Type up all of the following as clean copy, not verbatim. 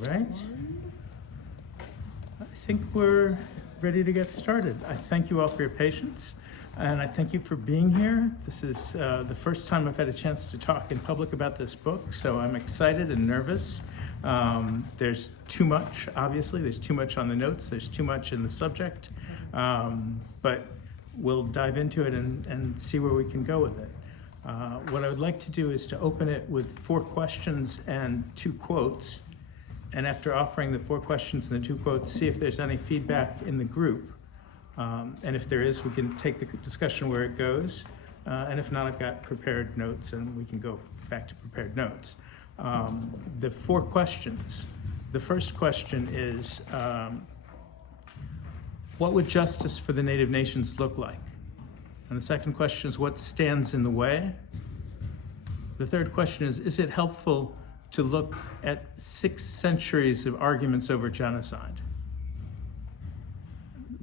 right. I think we're ready to get started. I thank you all for your patience, and I thank you for being here. This is the first time I've had a chance to talk in public about this book, so I'm excited and nervous. There's too much, obviously. There's too much on the notes. There's too much in the subject, but we'll dive into it and see where we can go with it. What I would like to do is to open it with 4 questions and 2 quotes. And after offering the 4 questions and the 2 quotes, see if there's any feedback in the group. And if there is, we can take the discussion where it goes. And if not, I've got prepared notes and we can go back to prepared notes. The 4 questions. The first question is, what would justice for the Native nations look like? And the second question is, what stands in the way? The third question is it helpful to look at 6 centuries of arguments over genocide?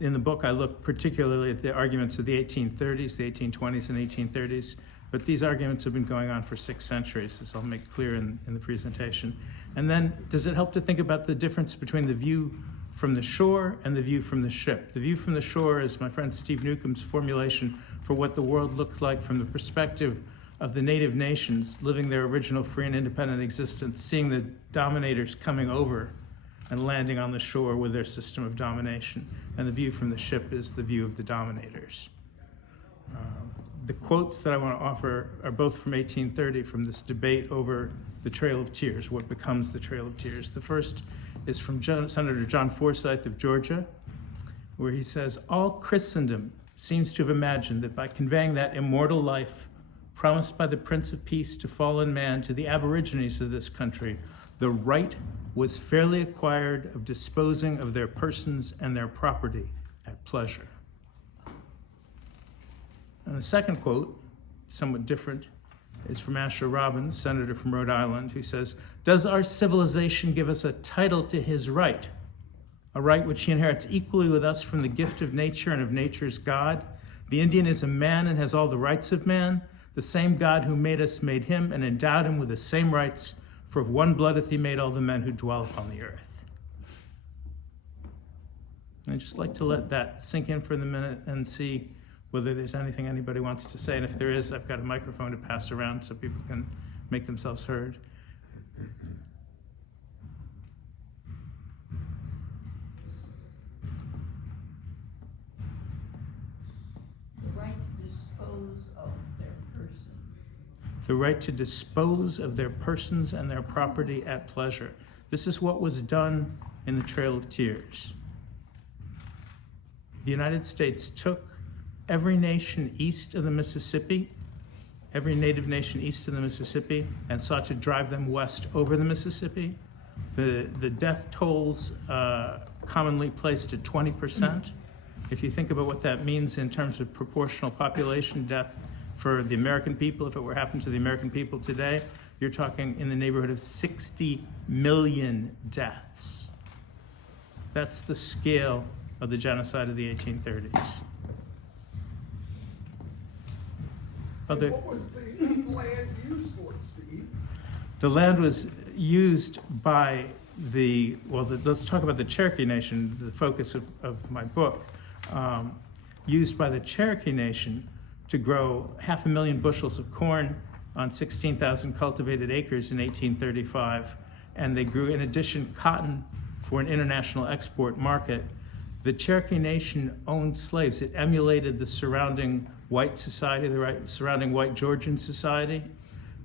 In the book, I look particularly at the arguments of the 1830s, the 1820s, and 1830s, but these arguments have been going on for 6 centuries, as I'll make clear in the presentation. And then, does it help to think about the difference between the view from the shore and the view from the ship? The view from the shore is my friend Steve Newcomb's formulation for what the world looked like from the perspective of the Native nations living their original free and independent existence, seeing the dominators coming over and landing on the shore with their system of domination. And the view from the ship is the view of the dominators. The quotes that I want to offer are both from 1830, from this debate over the Trail of Tears, what becomes the Trail of Tears. The first is from Senator John Forsyth of Georgia, where he says, "All Christendom seems to have imagined that by conveying that immortal life promised by the Prince of Peace to fallen man to the aborigines of this country, the right was fairly acquired of disposing of their persons and their property at pleasure." And the second quote, somewhat different, is from Asher Robbins, senator from Rhode Island, who says, "Does our civilization give us a title to his right, a right which he inherits equally with us from the gift of nature and of nature's God? The Indian is a man and has all the rights of man. The same God who made us made him and endowed him with the same rights, for of one blood hath he made all the men who dwell upon the earth." And I'd just like to let that sink in for a minute and see whether there's anything anybody wants to say. And if there is, I've got a microphone to pass around so people can make themselves heard. The right to dispose of their persons. The right to dispose of their persons and their property at pleasure. This is what was done in the Trail of Tears. The United States took every nation east of the Mississippi, every native nation east of the Mississippi, and sought to drive them west over the Mississippi. The death tolls commonly placed at 20%. If you think about what that means in terms of proportional population death for the American people, if it were happened to the American people today, you're talking in the neighborhood of 60 million deaths. That's the scale of the genocide of the 1830s. What was the land used for, Steve? The land was used by let's talk about the Cherokee Nation, the focus of my book, used by the Cherokee Nation to grow 500,000 bushels of corn on 16,000 cultivated acres in 1835. And they grew, in addition, cotton for an international export market. The Cherokee Nation owned slaves. It emulated the surrounding white society, the surrounding white Georgian society.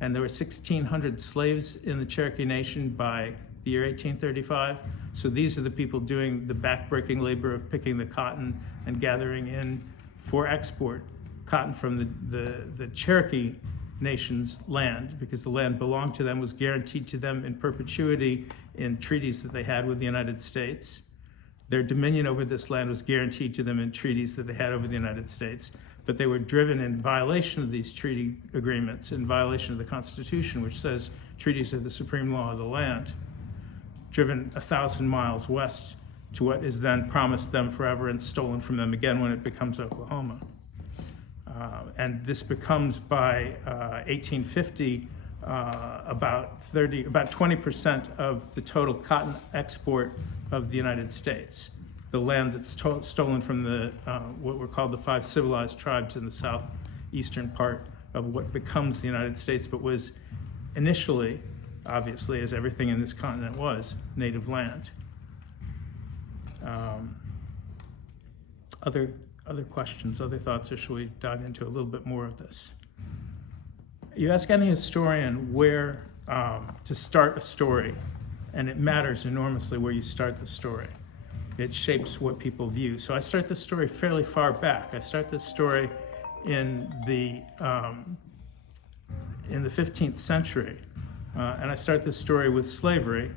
And there were 1,600 slaves in the Cherokee Nation by the year 1835. So these are the people doing the backbreaking labor of picking the cotton and gathering in for export cotton from the Cherokee Nation's land, because the land belonged to them, was guaranteed to them in perpetuity in treaties that they had with the United States. Their dominion over this land was guaranteed to them in treaties that they had over the United States. But they were driven in violation of these treaty agreements, in violation of the Constitution, which says treaties are the supreme law of the land, driven 1,000 miles west to what is then promised them forever and stolen from them again when it becomes Oklahoma. And this becomes, by 1850, about 20% of the total cotton export of the United States. The land that's stolen from the what were called the 5 civilized tribes in the southeastern part of what becomes the United States, but was initially, obviously, as everything in this continent was, native land. Other questions, other thoughts, or should we dive into a little bit more of this? You ask any historian where to start a story, and it matters enormously where you start the story. It shapes what people view. So I start the story fairly far back. I start the story in the 15th century, and I start the story with slavery,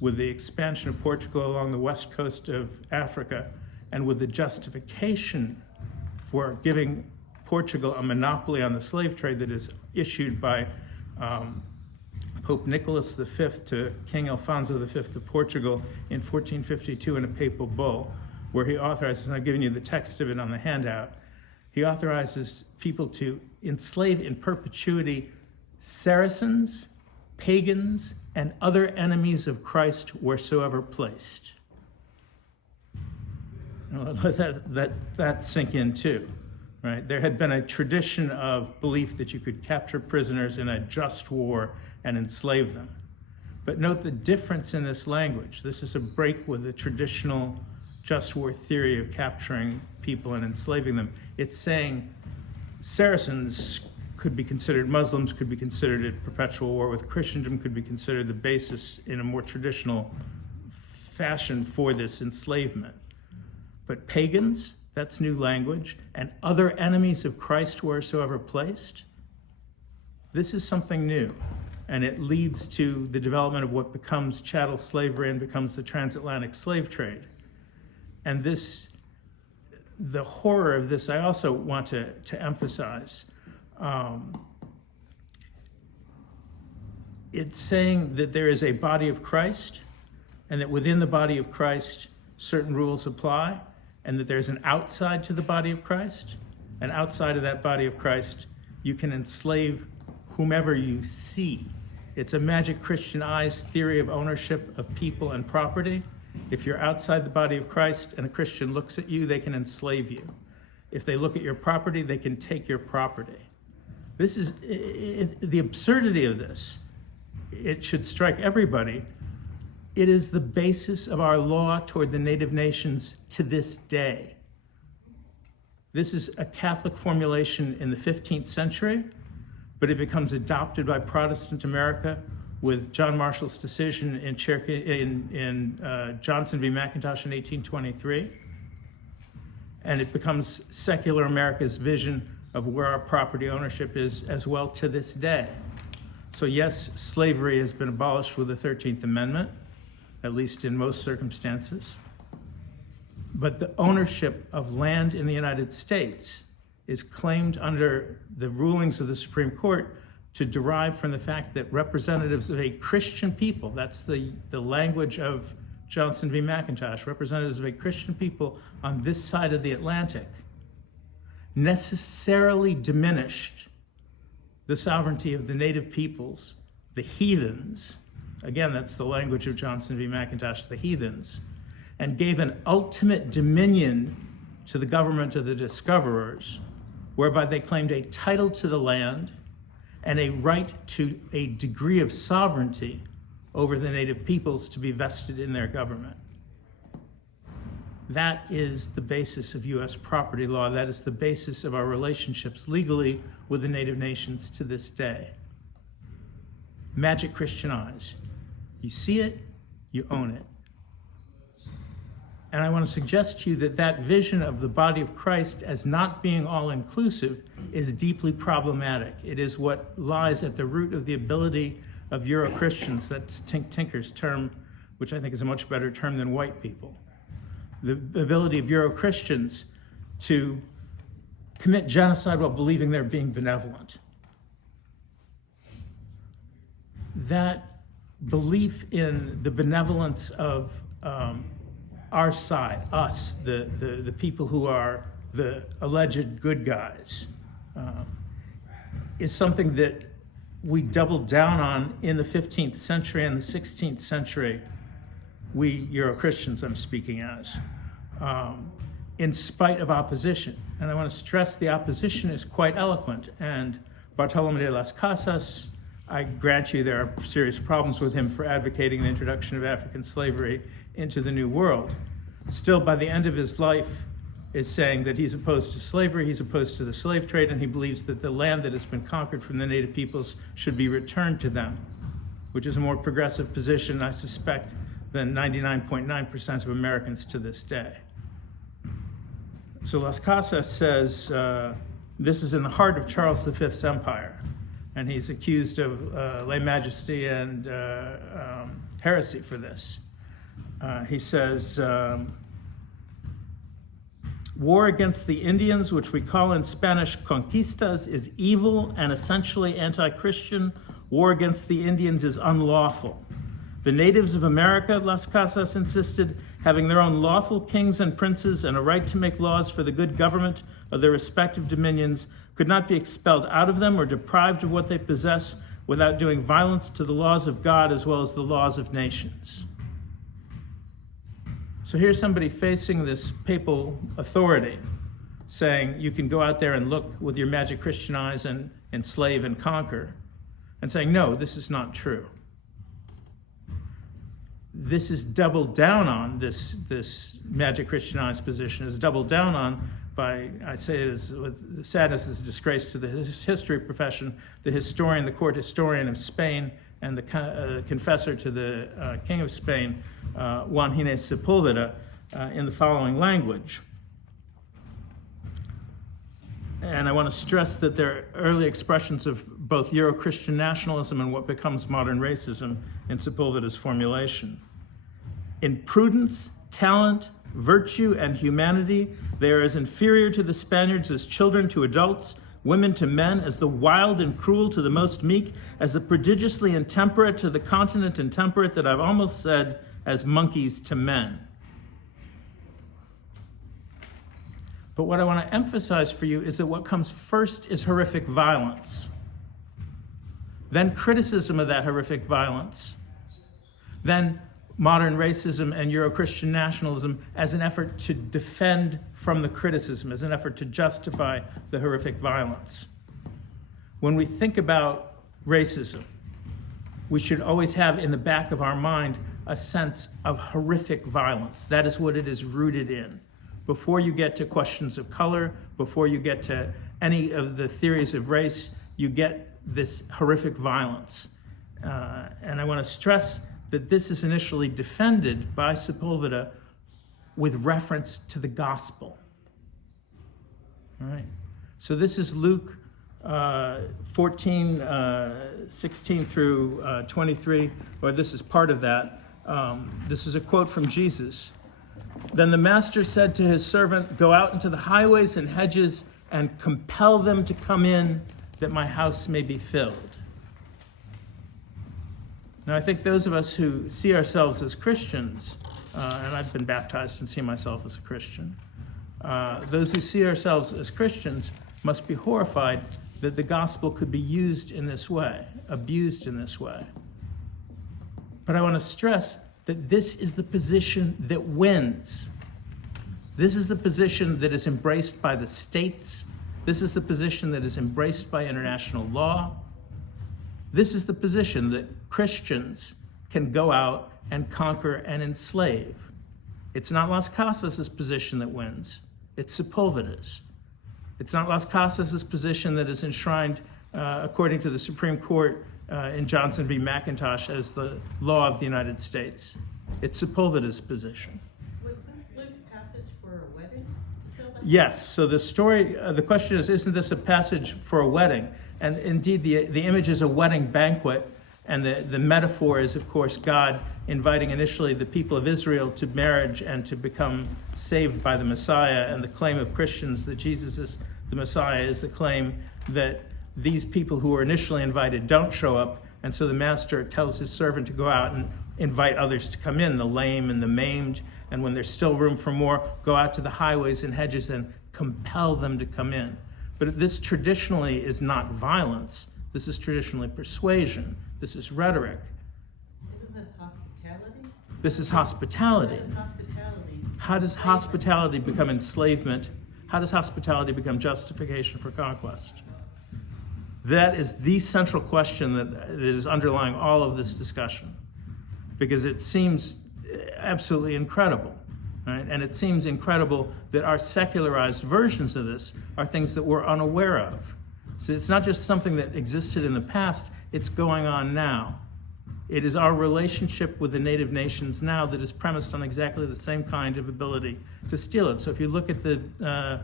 with the expansion of Portugal along the west coast of Africa, and with the justification for giving Portugal a monopoly on the slave trade that is issued by Pope Nicholas V to King Alfonso V of Portugal in 1452 in a papal bull, where he authorizes, and I've given you the text of it on the handout, he authorizes people to enslave in perpetuity Saracens, pagans, and other enemies of Christ wheresoever placed. Let that sink in too, right? There had been a tradition of belief that you could capture prisoners in a just war and enslave them. But note the difference in this language. This is a break with the traditional just war theory of capturing people and enslaving them. It's saying Saracens could be considered, Muslims could be considered at perpetual war with Christendom, could be considered the basis in a more traditional fashion for this enslavement. But pagans, that's new language, and other enemies of Christ wheresoever placed, this is something new. And it leads to the development of what becomes chattel slavery and becomes the transatlantic slave trade. And this, the horror of this, I also want to emphasize. It's saying that there is a body of Christ, and that within the body of Christ, certain rules apply, and that there's an outside to the body of Christ, and outside of that body of Christ, you can enslave whomever you see. It's a magic Christianized theory of ownership of people and property. If you're outside the body of Christ and a Christian looks at you, they can enslave you. If they look at your property, they can take your property. This is the absurdity of this. It should strike everybody. It is the basis of our law toward the native nations to this day. This is a Catholic formulation in the 15th century, but it becomes adopted by Protestant America with John Marshall's decision in Johnson v. McIntosh in 1823. And it becomes secular America's vision of where our property ownership is as well to this day. So yes, slavery has been abolished with the 13th Amendment, at least in most circumstances. But the ownership of land in the United States is claimed under the rulings of the Supreme Court to derive from the fact that representatives of a Christian people, that's the language of Johnson v. McIntosh, representatives of a Christian people on this side of the Atlantic, necessarily diminished the sovereignty of the native peoples, the heathens. Again, that's the language of Johnson v. McIntosh, the heathens, and gave an ultimate dominion to the government of the discoverers, whereby they claimed a title to the land and a right to a degree of sovereignty over the native peoples to be vested in their government. That is the basis of U.S. property law. That is the basis of our relationships legally with the native nations to this day. Magic Christianized. You see it, you own it. And I want to suggest to you that that vision of the body of Christ as not being all-inclusive is deeply problematic. It is what lies at the root of the ability of Euro-Christians, that's Tinker's term, which I think is a much better term than white people. The ability of Euro-Christians to commit genocide while believing they're being benevolent. That belief in the benevolence of our side, us, the people who are the alleged good guys, is something that we doubled down on in the 15th century and the 16th century, we Euro-Christians I'm speaking as, in spite of opposition. And I want to stress the opposition is quite eloquent. And Bartolomé de las Casas, I grant you there are serious problems with him for advocating the introduction of African slavery into the New World. Still, by the end of his life, is saying that he's opposed to slavery, he's opposed to the slave trade, and he believes that the land that has been conquered from the native peoples should be returned to them, which is a more progressive position, I suspect, than 99.9% of Americans to this day. So Las Casas says this is in the heart of Charles V's empire, and he's accused of lèse-majesté and heresy for this. He says, war against the Indians, which we call in Spanish conquistas, is evil and essentially anti-Christian. War against the Indians is unlawful. The natives of America, Las Casas insisted, having their own lawful kings and princes and a right to make laws for the good government of their respective dominions, could not be expelled out of them or deprived of what they possess without doing violence to the laws of God as well as the laws of nations. So here's somebody facing this papal authority saying you can go out there and look with your magic Christian eyes and enslave and conquer, and saying, no, this is not true. This is doubled down on, this magic Christian eyes position is doubled down on by, I say it is with sadness, is a disgrace to the history profession, the historian, the court historian of Spain, and the confessor to the King of Spain, Juan Gines Sepúlveda, in the following language. And I want to stress that there are early expressions of both Euro-Christian nationalism and what becomes modern racism in Sepúlveda's formulation. In prudence, talent, virtue, and humanity, they are as inferior to the Spaniards as children to adults, women to men, as the wild and cruel to the most meek, as the prodigiously intemperate to the continent intemperate, that I've almost said as monkeys to men. But what I want to emphasize for you is that what comes first is horrific violence, then criticism of that horrific violence, then modern racism and Euro-Christian nationalism as an effort to defend from the criticism, as an effort to justify the horrific violence. When we think about racism, we should always have in the back of our mind a sense of horrific violence. That is what it is rooted in. Before you get to questions of color, before you get to any of the theories of race, you get this horrific violence. And I want to stress that this is initially defended by Sepúlveda with reference to the gospel. All right. So this is Luke 14, 16 through 23, or this is part of that. This is a quote from Jesus. Then the master said to his servant, go out into the highways and hedges and compel them to come in, that my house may be filled. Now, I think those of us who see ourselves as Christians, and I've been baptized and see myself as a Christian, those who see ourselves as Christians must be horrified that the gospel could be used in this way, abused in this way. But I want to stress that this is the position that wins. This is the position that is embraced by the states. This is the position that is embraced by international law. This is the position that Christians can go out and conquer and enslave. It's not Las Casas' position that wins. It's Sepúlveda's. It's not Las Casas' position that is enshrined, according to the Supreme Court, in Johnson v. McIntosh as the law of the United States. It's Sepúlveda's position. Was this Luke passage for a wedding? Yes, so the story, the question is, isn't this a passage for a wedding? And indeed, the image is a wedding banquet, and the metaphor is, of course, God inviting initially the people of Israel to marriage and to become saved by the Messiah, and the claim of Christians that Jesus is the Messiah is the claim that these people who were initially invited don't show up, and so the master tells his servant to go out and invite others to come in, the lame and the maimed, and when there's still room for more, go out to the highways and hedges and compel them to come in. But this traditionally is not violence. This is traditionally persuasion. This is rhetoric. Isn't this hospitality? This is hospitality. What is hospitality? How does hospitality become enslavement? How does hospitality become justification for conquest? That is the central question that is underlying all of this discussion, because it seems absolutely incredible, right? And it seems incredible that our secularized versions of this are things that we're unaware of. So it's not just something that existed in the past, it's going on now. It is our relationship with the native nations now that is premised on exactly the same kind of ability to steal it. So if you look at the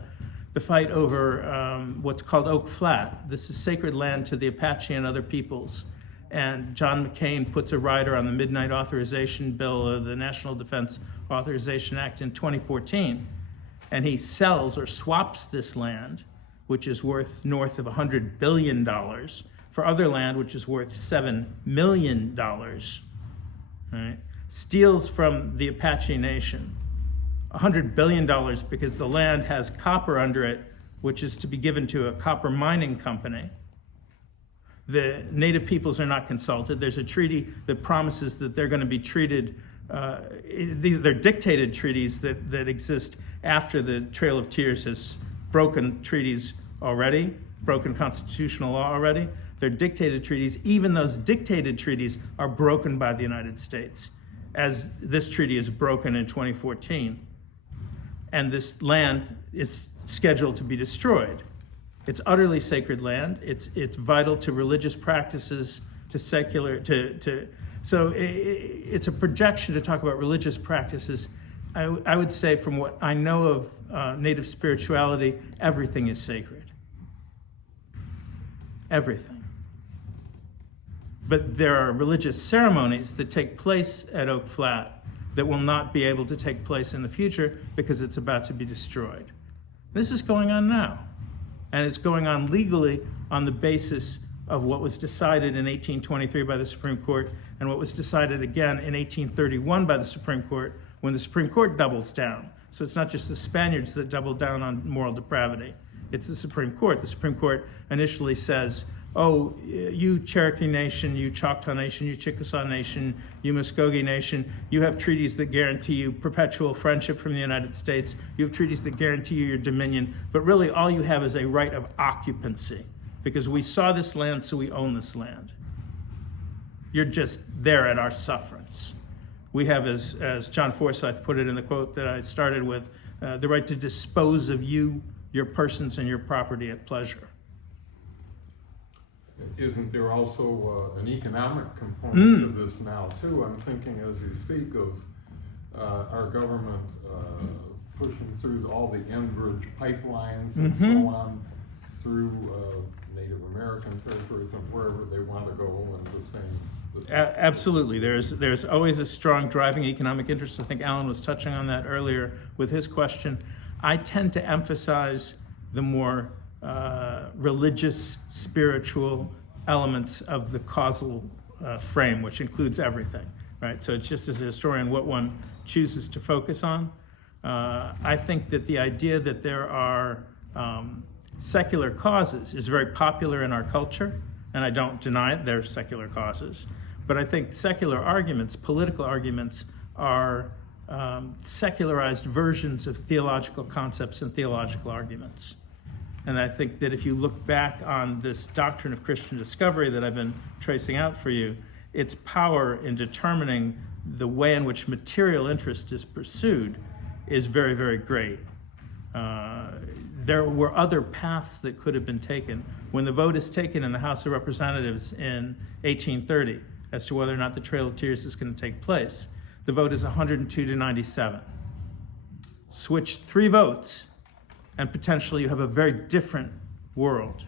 fight over what's called Oak Flat, this is sacred land to the Apache and other peoples. And John McCain puts a rider on the Midnight Authorization Bill, the National Defense Authorization Act in 2014. And he sells or swaps this land, which is worth north of $100 billion, for other land which is worth $7 million, right? Steals from the Apache Nation $100 billion because the land has copper under it, which is to be given to a copper mining company. The native peoples are not consulted. There's a treaty that promises that they're going to be treated, they're dictated treaties that exist after the Trail of Tears has broken treaties already, broken constitutional law already. They're dictated treaties. Even those dictated treaties are broken by the United States, as this treaty is broken in 2014. And this land is scheduled to be destroyed. It's utterly sacred land. It's vital to religious practices, to secular, so it's a projection to talk about religious practices. I would say, from what I know of native spirituality, everything is sacred. Everything. But there are religious ceremonies that take place at Oak Flat that will not be able to take place in the future because it's about to be destroyed. This is going on now. And it's going on legally on the basis of what was decided in 1823 by the Supreme Court and what was decided again in 1831 by the Supreme Court, when the Supreme Court doubles down. So it's not just the Spaniards that double down on moral depravity. It's the Supreme Court. The Supreme Court initially says, oh, you Cherokee Nation, you Choctaw Nation, you Chickasaw Nation, you Muskogee Nation, you have treaties that guarantee you perpetual friendship from the United States. You have treaties that guarantee you your dominion. But really all you have is a right of occupancy, because we saw this land, so we own this land. You're just there at our sufferance. We have, as John Forsyth put it in the quote that I started with, the right to dispose of you, your persons, and your property at pleasure. Isn't there also an economic component to this now, too? I'm thinking, as you speak, of our government pushing through all the Enbridge pipelines and so on through Native American territories and wherever they want to go, and the same. Absolutely. There's always a strong driving economic interest. I think Alan was touching on that earlier with his question. I tend to emphasize the more religious, spiritual elements of the causal frame, which includes everything, right? So it's just, as a historian, what one chooses to focus on. I think that the idea that there are secular causes is very popular in our culture, and I don't deny it, there's secular causes. But I think secular arguments, political arguments, are secularized versions of theological concepts and theological arguments. And I think that if you look back on this doctrine of Christian discovery that I've been tracing out for you, its power in determining the way in which material interest is pursued is very, very great. There were other paths that could have been taken. When the vote is taken in the House of Representatives in 1830 as to whether or not the Trail of Tears is going to take place, the vote is 102 to 97. Switch 3 votes, and potentially you have a very different world.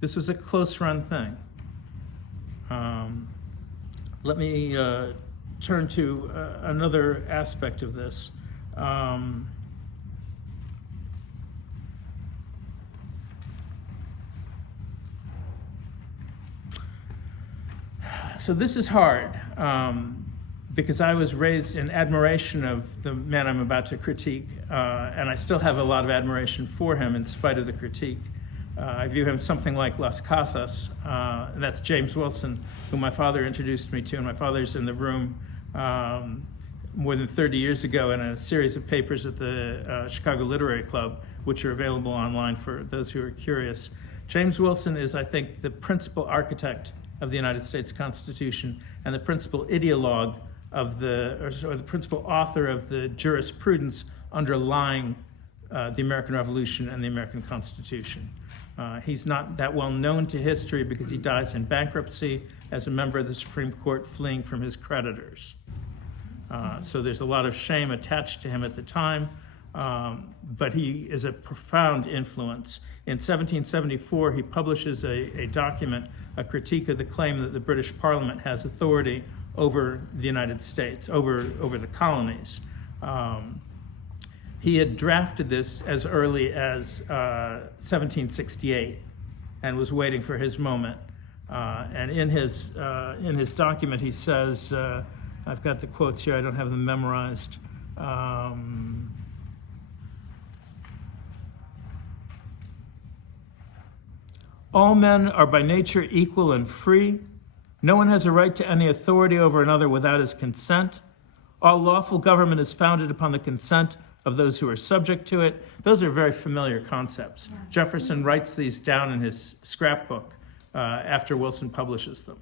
This was a close-run thing. Let me turn to another aspect of this. So this is hard, because I was raised in admiration of the man I'm about to critique, and I still have a lot of admiration for him in spite of the critique. I view him something like Las Casas. And that's James Wilson, who my father introduced me to, and my father's in the room more than 30 years ago in a series of papers at the Chicago Literary Club, which are available online for those who are curious. James Wilson is, I think, the principal architect of the United States Constitution and the principal ideologue of or the principal author of the jurisprudence underlying the American Revolution and the American Constitution. He's not that well known to history because he dies in bankruptcy as a member of the Supreme Court fleeing from his creditors. So there's a lot of shame attached to him at the time, but he is a profound influence. In 1774, he publishes a document, a critique of the claim that the British Parliament has authority over the United States, over the colonies. He had drafted this as early as 1768 and was waiting for his moment. And in his document, he says, I've got the quotes here, I don't have them memorized. All men are by nature equal and free. No one has a right to any authority over another without his consent. All lawful government is founded upon the consent of those who are subject to it. Those are very familiar concepts. Jefferson writes these down in his scrapbook after Wilson publishes them.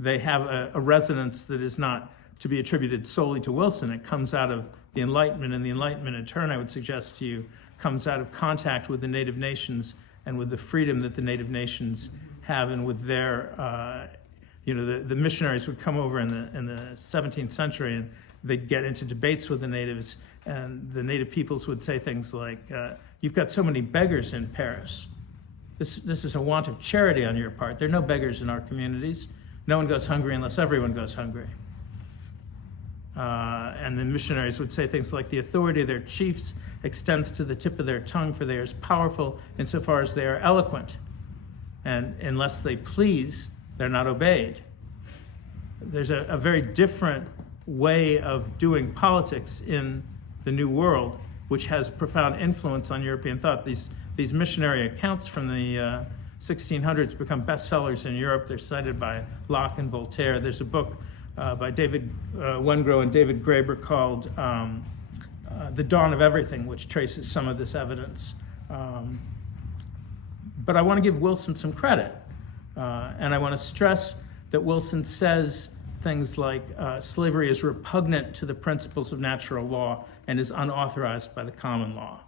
They have a resonance that is not to be attributed solely to Wilson. It comes out of the Enlightenment, and the Enlightenment in turn, I would suggest to you, comes out of contact with the native nations and with the freedom that the native nations have, and with their, the missionaries would come over in the 17th century, and they'd get into debates with the natives, and the native peoples would say things like, you've got so many beggars in Paris. This is a want of charity on your part. There are no beggars in our communities. No one goes hungry unless everyone goes hungry. And the missionaries would say things like, the authority of their chiefs extends to the tip of their tongue, for they are as powerful insofar as they are eloquent. And unless they please, they're not obeyed. There's a very different way of doing politics in the New World, which has profound influence on European thought. These missionary accounts from the 1600s become bestsellers in Europe. They're cited by Locke and Voltaire. There's a book by David Wengrow and David Graeber called The Dawn of Everything, which traces some of this evidence. But I want to give Wilson some credit. And I want to stress that Wilson says things like slavery is repugnant to the principles of natural law and is unauthorized by the common law.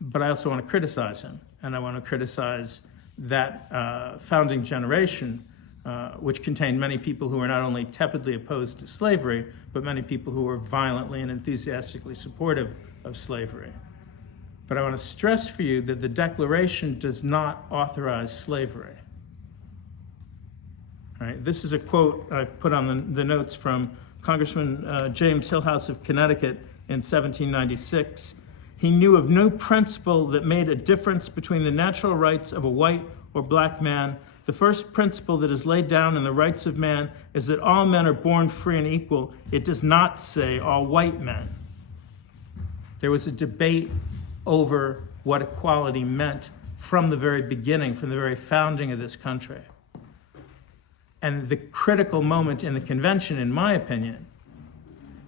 But I also want to criticize him, and I want to criticize that founding generation, which contained many people who were not only tepidly opposed to slavery, but many people who were violently and enthusiastically supportive of slavery. But I want to stress for you that the Declaration does not authorize slavery. Right? This is a quote I've put on the notes from Congressman James Hillhouse of Connecticut in 1796. He knew of no principle that made a difference between the natural rights of a white or black man. The first principle that is laid down in the rights of man is that all men are born free and equal. It does not say all white men. There was a debate over what equality meant from the very beginning, from the very founding of this country. And the critical moment in the convention, in my opinion,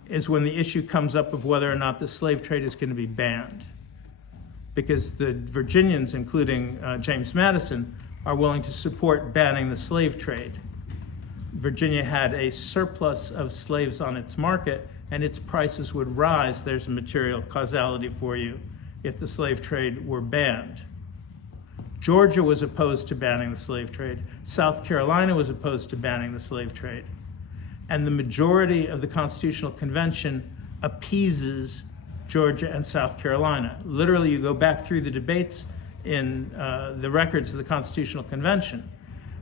is when the issue comes up of whether or not the slave trade is going to be banned. Because the Virginians, including James Madison, are willing to support banning the slave trade. Virginia had a surplus of slaves on its market, and its prices would rise. There's a material causality for you if the slave trade were banned. Georgia was opposed to banning the slave trade. South Carolina was opposed to banning the slave trade. And the majority of the Constitutional Convention appeases Georgia and South Carolina. Literally, you go back through the debates in the records of the Constitutional Convention,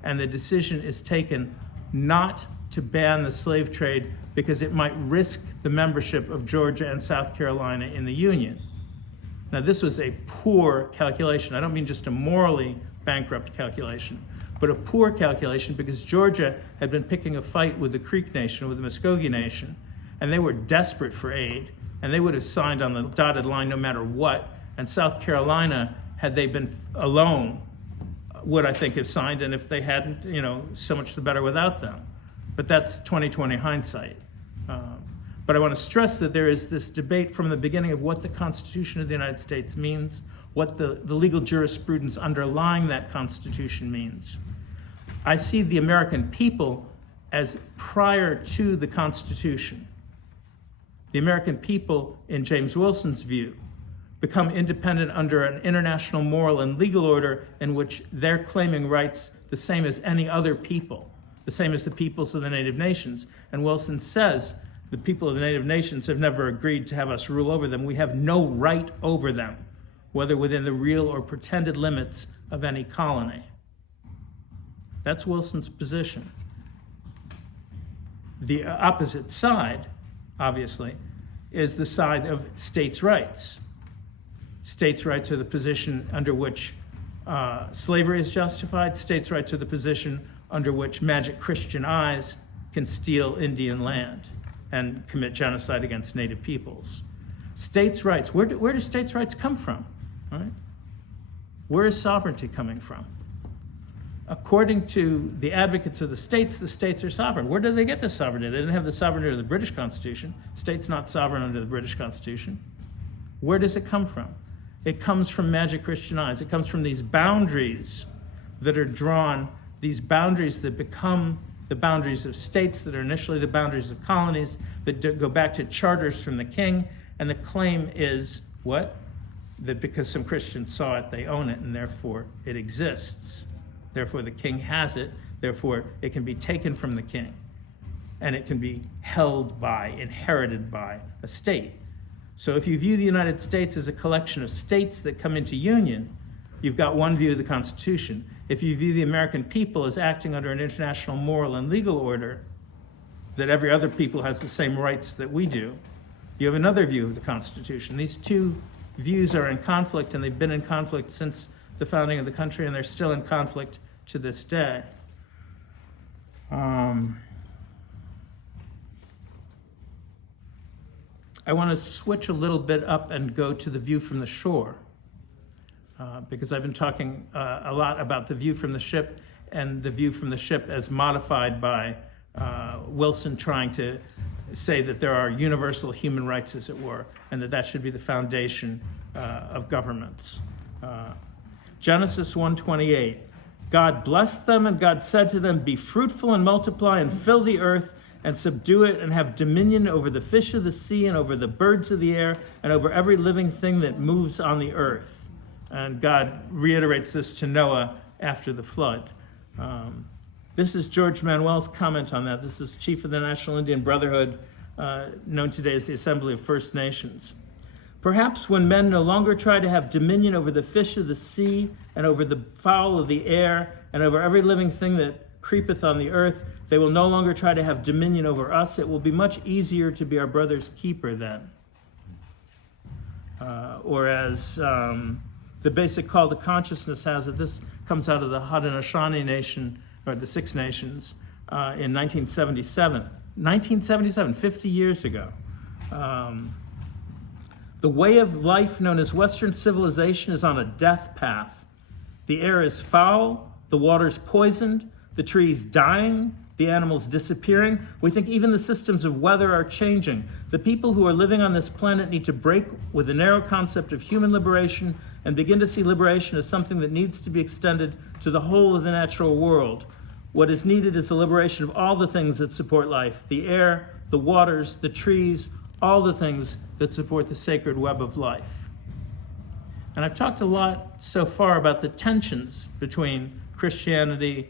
and the decision is taken not to ban the slave trade because it might risk the membership of Georgia and South Carolina in the Union. Now, this was a poor calculation. I don't mean just a morally bankrupt calculation, but a poor calculation because Georgia had been picking a fight with the Creek Nation, with the Muskogee Nation, and they were desperate for aid, and they would have signed on the dotted line no matter what. And South Carolina had they been alone, would, I think, have signed, and if they hadn't, so much the better without them. But that's 20/20 hindsight. But I want to stress that there is this debate from the beginning of what the Constitution of the United States means, what the legal jurisprudence underlying that Constitution means. I see the American people as prior to the Constitution. The American people, in James Wilson's view, become independent under an international moral and legal order in which they're claiming rights the same as any other people, the same as the peoples of the native nations. And Wilson says the people of the native nations have never agreed to have us rule over them. We have no right over them, whether within the real or pretended limits of any colony. That's Wilson's position. The opposite side, obviously, is the side of states' rights. States' rights are the position under which slavery is justified. States' rights are the position under which magic Christian eyes can steal Indian land and commit genocide against native peoples. States' rights, where do states' rights come from? Right? Where is sovereignty coming from? According to the advocates of the states are sovereign. Where did they get this sovereignty? They didn't have the sovereignty of the British Constitution. States not sovereign under the British Constitution. Where does it come from? It comes from magic Christian eyes. It comes from these boundaries that are drawn, these boundaries that become the boundaries of states, that are initially the boundaries of colonies, that go back to charters from the king. And the claim is what? That because some Christians saw it, they own it, and therefore it exists. Therefore the king has it. Therefore it can be taken from the king. And it can be held by, inherited by a state. So if you view the United States as a collection of states that come into union, you've got one view of the Constitution. If you view the American people as acting under an international moral and legal order, that every other people has the same rights that we do, you have another view of the Constitution. These two views are in conflict, and they've been in conflict since the founding of the country, and they're still in conflict to this day. I want to switch a little bit up and go to the view from the shore, because I've been talking a lot about the view from the ship, and the view from the ship as modified by Wilson trying to say that there are universal human rights, as it were, and that should be the foundation of governments. Genesis 1:28, God blessed them, and God said to them, be fruitful and multiply and fill the earth and subdue it and have dominion over the fish of the sea and over the birds of the air and over every living thing that moves on the earth. And God reiterates this to Noah after the flood. This is George Manuel's comment on that. This is chief of the National Indian Brotherhood, known today as the Assembly of First Nations. Perhaps when men no longer try to have dominion over the fish of the sea and over the fowl of the air and over every living thing that creepeth on the earth, they will no longer try to have dominion over us. It will be much easier to be our brother's keeper then. Or as the basic call to consciousness has it, this comes out of the Haudenosaunee Nation, or the Six Nations, in 1977. 1977, 50 years ago. The way of life known as Western civilization is on a death path. The air is foul, the water's poisoned, the trees dying, the animals disappearing. We think even the systems of weather are changing. The people who are living on this planet need to break with the narrow concept of human liberation and begin to see liberation as something that needs to be extended to the whole of the natural world. What is needed is the liberation of all the things that support life, the air, the waters, the trees, all the things that support the sacred web of life. And I've talked a lot so far about the tensions between Christianity,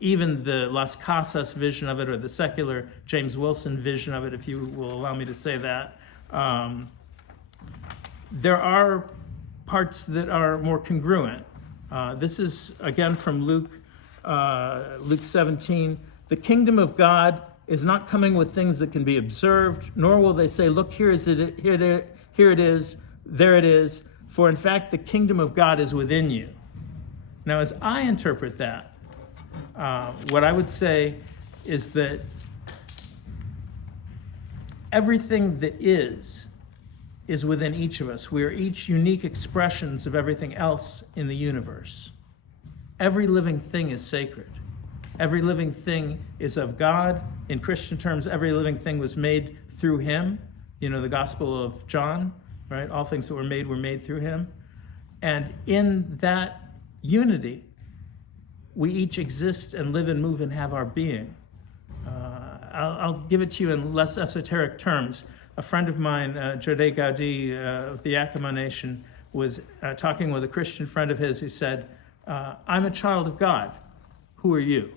even the Las Casas vision of it, or the secular James Wilson vision of it, if you will allow me to say that. There are parts that are more congruent. This is, again, from Luke 17. The kingdom of God is not coming with things that can be observed, nor will they say, look, here it is, there it is. For in fact, the kingdom of God is within you. Now, as I interpret that, what I would say is that everything that is is within each of us. We are each unique expressions of everything else in the universe. Every living thing is sacred. Every living thing is of God. In Christian terms, every living thing was made through him. You know, the Gospel of John, right? All things that were made through him. And in that unity, we each exist and live and move and have our being. I'll give it to you in less esoteric terms. A friend of mine, Jode Gaudi of the Yakama Nation, was talking with a Christian friend of his who said, I'm a child of God. Who are you?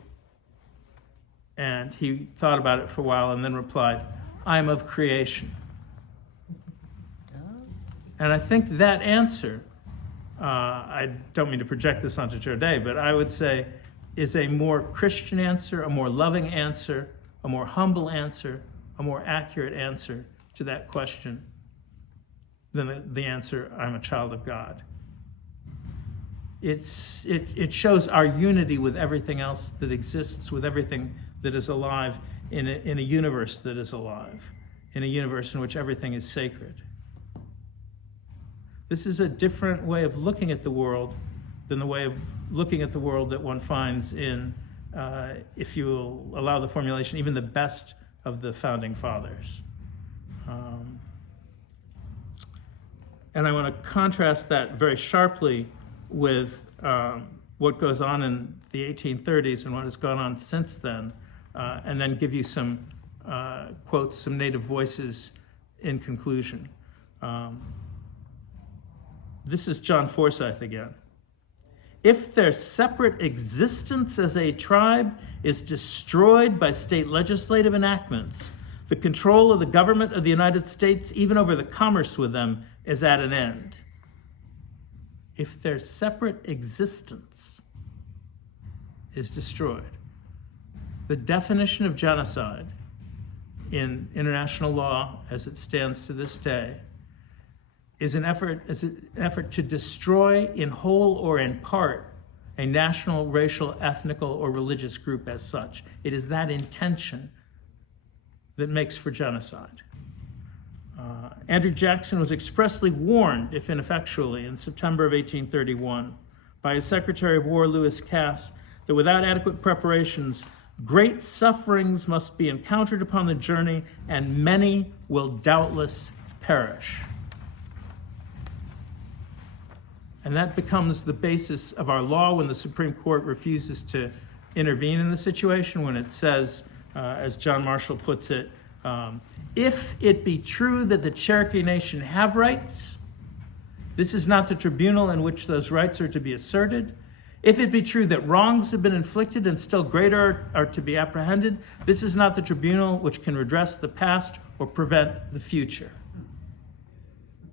And he thought about it for a while and then replied, I'm of creation. And I think that answer, I don't mean to project this onto Jode, but I would say is a more Christian answer, a more loving answer, a more humble answer, a more accurate answer to that question than the answer, I'm a child of God. It shows our unity with everything else that exists, with everything that is alive in a universe that is alive, in a universe in which everything is sacred. This is a different way of looking at the world than the way of looking at the world that one finds in, if you will allow the formulation, even the best of the founding fathers. And I want to contrast that very sharply with what goes on in the 1830s and what has gone on since then, and then give you some quotes, some native voices in conclusion. This is John Forsyth again. If their separate existence as a tribe is destroyed by state legislative enactments, the control of the government of the United States, even over the commerce with them, is at an end. If their separate existence is destroyed, the definition of genocide in international law as it stands to this day is an effort to destroy in whole or in part a national, racial, ethnical, or religious group as such. It is that intention that makes for genocide. Andrew Jackson was expressly warned, if ineffectually, in September of 1831 by his Secretary of War, Lewis Cass, that without adequate preparations, great sufferings must be encountered upon the journey, and many will doubtless perish. And that becomes the basis of our law when the Supreme Court refuses to intervene in the situation, when it says, as John Marshall puts it, if it be true that the Cherokee Nation have rights, this is not the tribunal in which those rights are to be asserted. If it be true that wrongs have been inflicted and still greater are to be apprehended, this is not the tribunal which can redress the past or prevent the future.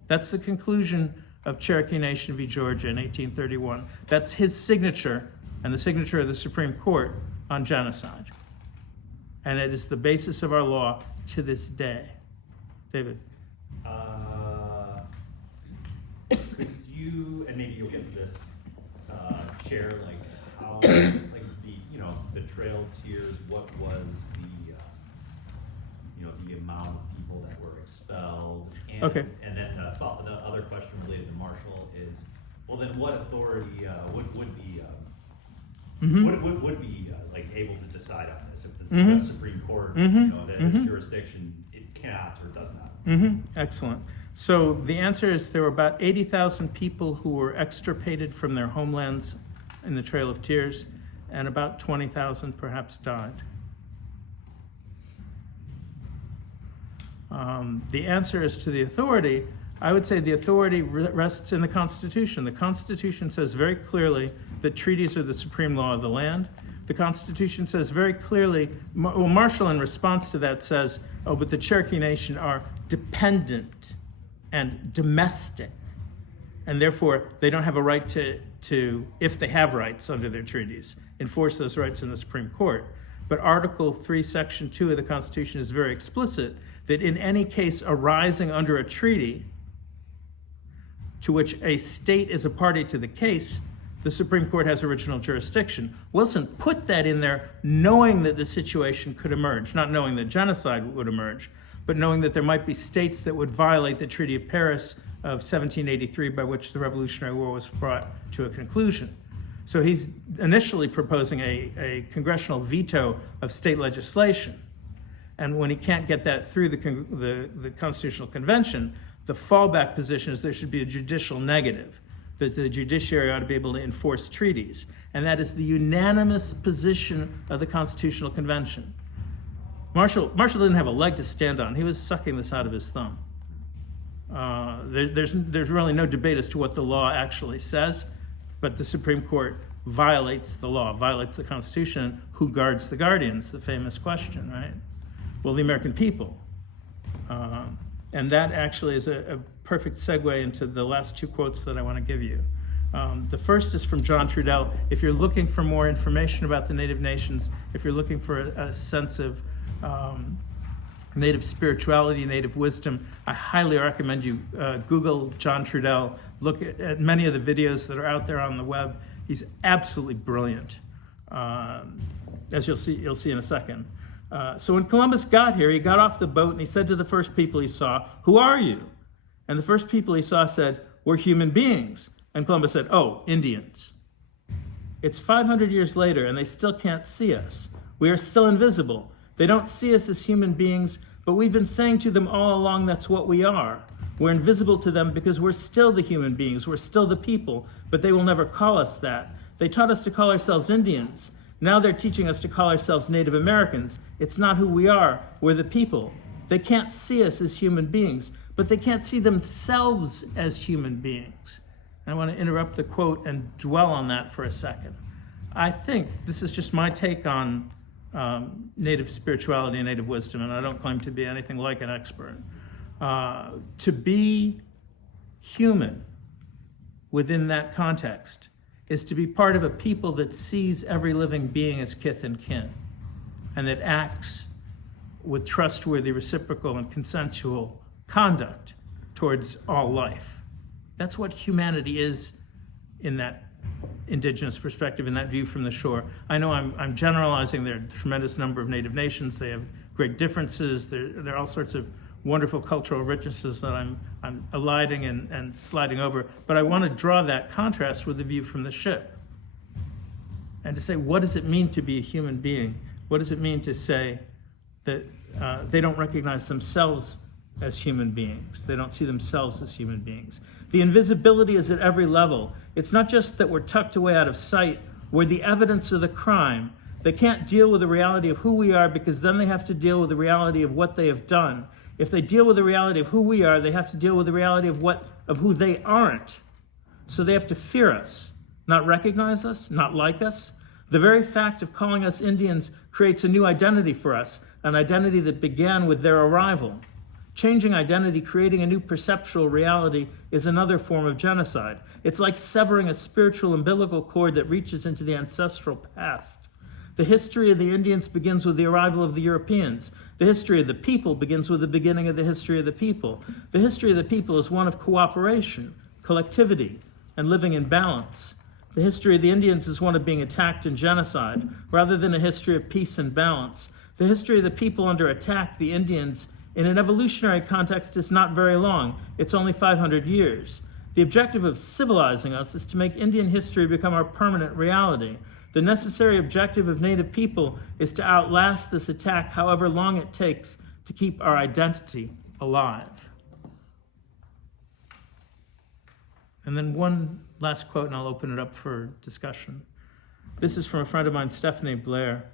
That's the conclusion of Cherokee Nation v. Georgia in 1831. That's his signature and the signature of the Supreme Court on genocide. And it is the basis of our law to this day. David? Could you, and maybe you'll get to this, share like how, like the Trail of Tears, what was the amount of people that were expelled? And, Okay. And then the other question related to Marshall is, well, then what authority would be would be like able to decide on this if the Supreme Court, that has jurisdiction, it cannot or does not? Excellent. So the answer is there were about 80,000 people who were extirpated from their homelands in the Trail of Tears, and about 20,000 perhaps died. The answer is to the authority. I would say the authority rests in the Constitution. The Constitution says very clearly that treaties are the supreme law of the land. The Constitution says very clearly, well, Marshall in response to that says, oh, but the Cherokee Nation are dependent and domestic, and therefore they don't have a right to, if they have rights under their treaties, enforce those rights in the Supreme Court. But Article 3, Section 2 of the Constitution is very explicit that in any case arising under a treaty to which a state is a party to the case, the Supreme Court has original jurisdiction. Wilson put that in there knowing that the situation could emerge, not knowing that genocide would emerge, but knowing that there might be states that would violate the Treaty of Paris of 1783, by which the Revolutionary War was brought to a conclusion. So he's initially proposing a congressional veto of state legislation. And when he can't get that through the Constitutional Convention, the fallback position is there should be a judicial negative, that the judiciary ought to be able to enforce treaties. And that is the unanimous position of the Constitutional Convention. Marshall didn't have a leg to stand on. He was sucking this out of his thumb. There's really no debate as to what the law actually says, but the Supreme Court violates the law, violates the Constitution. Who guards the guardians? The famous question, right? Well, the American people. And that actually is a perfect segue into the last two quotes that I want to give you. The first is from John Trudell. If you're looking for more information about the Native nations, if you're looking for a sense of Native spirituality, Native wisdom, I highly recommend you Google John Trudell, look at many of the videos that are out there on the web. He's absolutely brilliant, as you'll see in a second. So when Columbus got here, he got off the boat and he said to the first people he saw, "Who are you?" And the first people he saw said, "We're human beings." And Columbus said, "Oh, Indians." It's 500 years later and they still can't see us. We are still invisible. They don't see us as human beings, but we've been saying to them all along that's what we are. We're invisible to them because we're still the human beings. We're still the people, but they will never call us that. They taught us to call ourselves Indians. Now they're teaching us to call ourselves Native Americans. It's not who we are. We're the people. They can't see us as human beings, but they can't see themselves as human beings. And I want to interrupt the quote and dwell on that for a second. I think this is just my take on Native spirituality and Native wisdom, and I don't claim to be anything like an expert. To be human within that context is to be part of a people that sees every living being as kith and kin, and that acts with trustworthy, reciprocal, and consensual conduct towards all life. That's what humanity is in that indigenous perspective, in that view from the shore. I know I'm generalizing. There are a tremendous number of Native nations. They have great differences. There are all sorts of wonderful cultural richnesses that I'm eliding and sliding over. But I want to draw that contrast with the view from the ship. And to say, what does it mean to be a human being? What does it mean to say that they don't recognize themselves as human beings? They don't see themselves as human beings. The invisibility is at every level. It's not just that we're tucked away out of sight. We're the evidence of the crime. They can't deal with the reality of who we are because then they have to deal with the reality of what they have done. If they deal with the reality of who we are, they have to deal with the reality of who they aren't. So they have to fear us, not recognize us, not like us. The very fact of calling us Indians creates a new identity for us, an identity that began with their arrival. Changing identity, creating a new perceptual reality, is another form of genocide. It's like severing a spiritual umbilical cord that reaches into the ancestral past. The history of the Indians begins with the arrival of the Europeans. The history of the people begins with the beginning of the history of the people. The history of the people is one of cooperation, collectivity, and living in balance. The history of the Indians is one of being attacked and genocide, rather than a history of peace and balance. The history of the people under attack, the Indians, in an evolutionary context, is not very long. It's only 500 years. The objective of civilizing us is to make Indian history become our permanent reality. The necessary objective of Native people is to outlast this attack, however long it takes to keep our identity alive. And then one last quote, and I'll open it up for discussion. This is from a friend of mine, Stephanie Blair,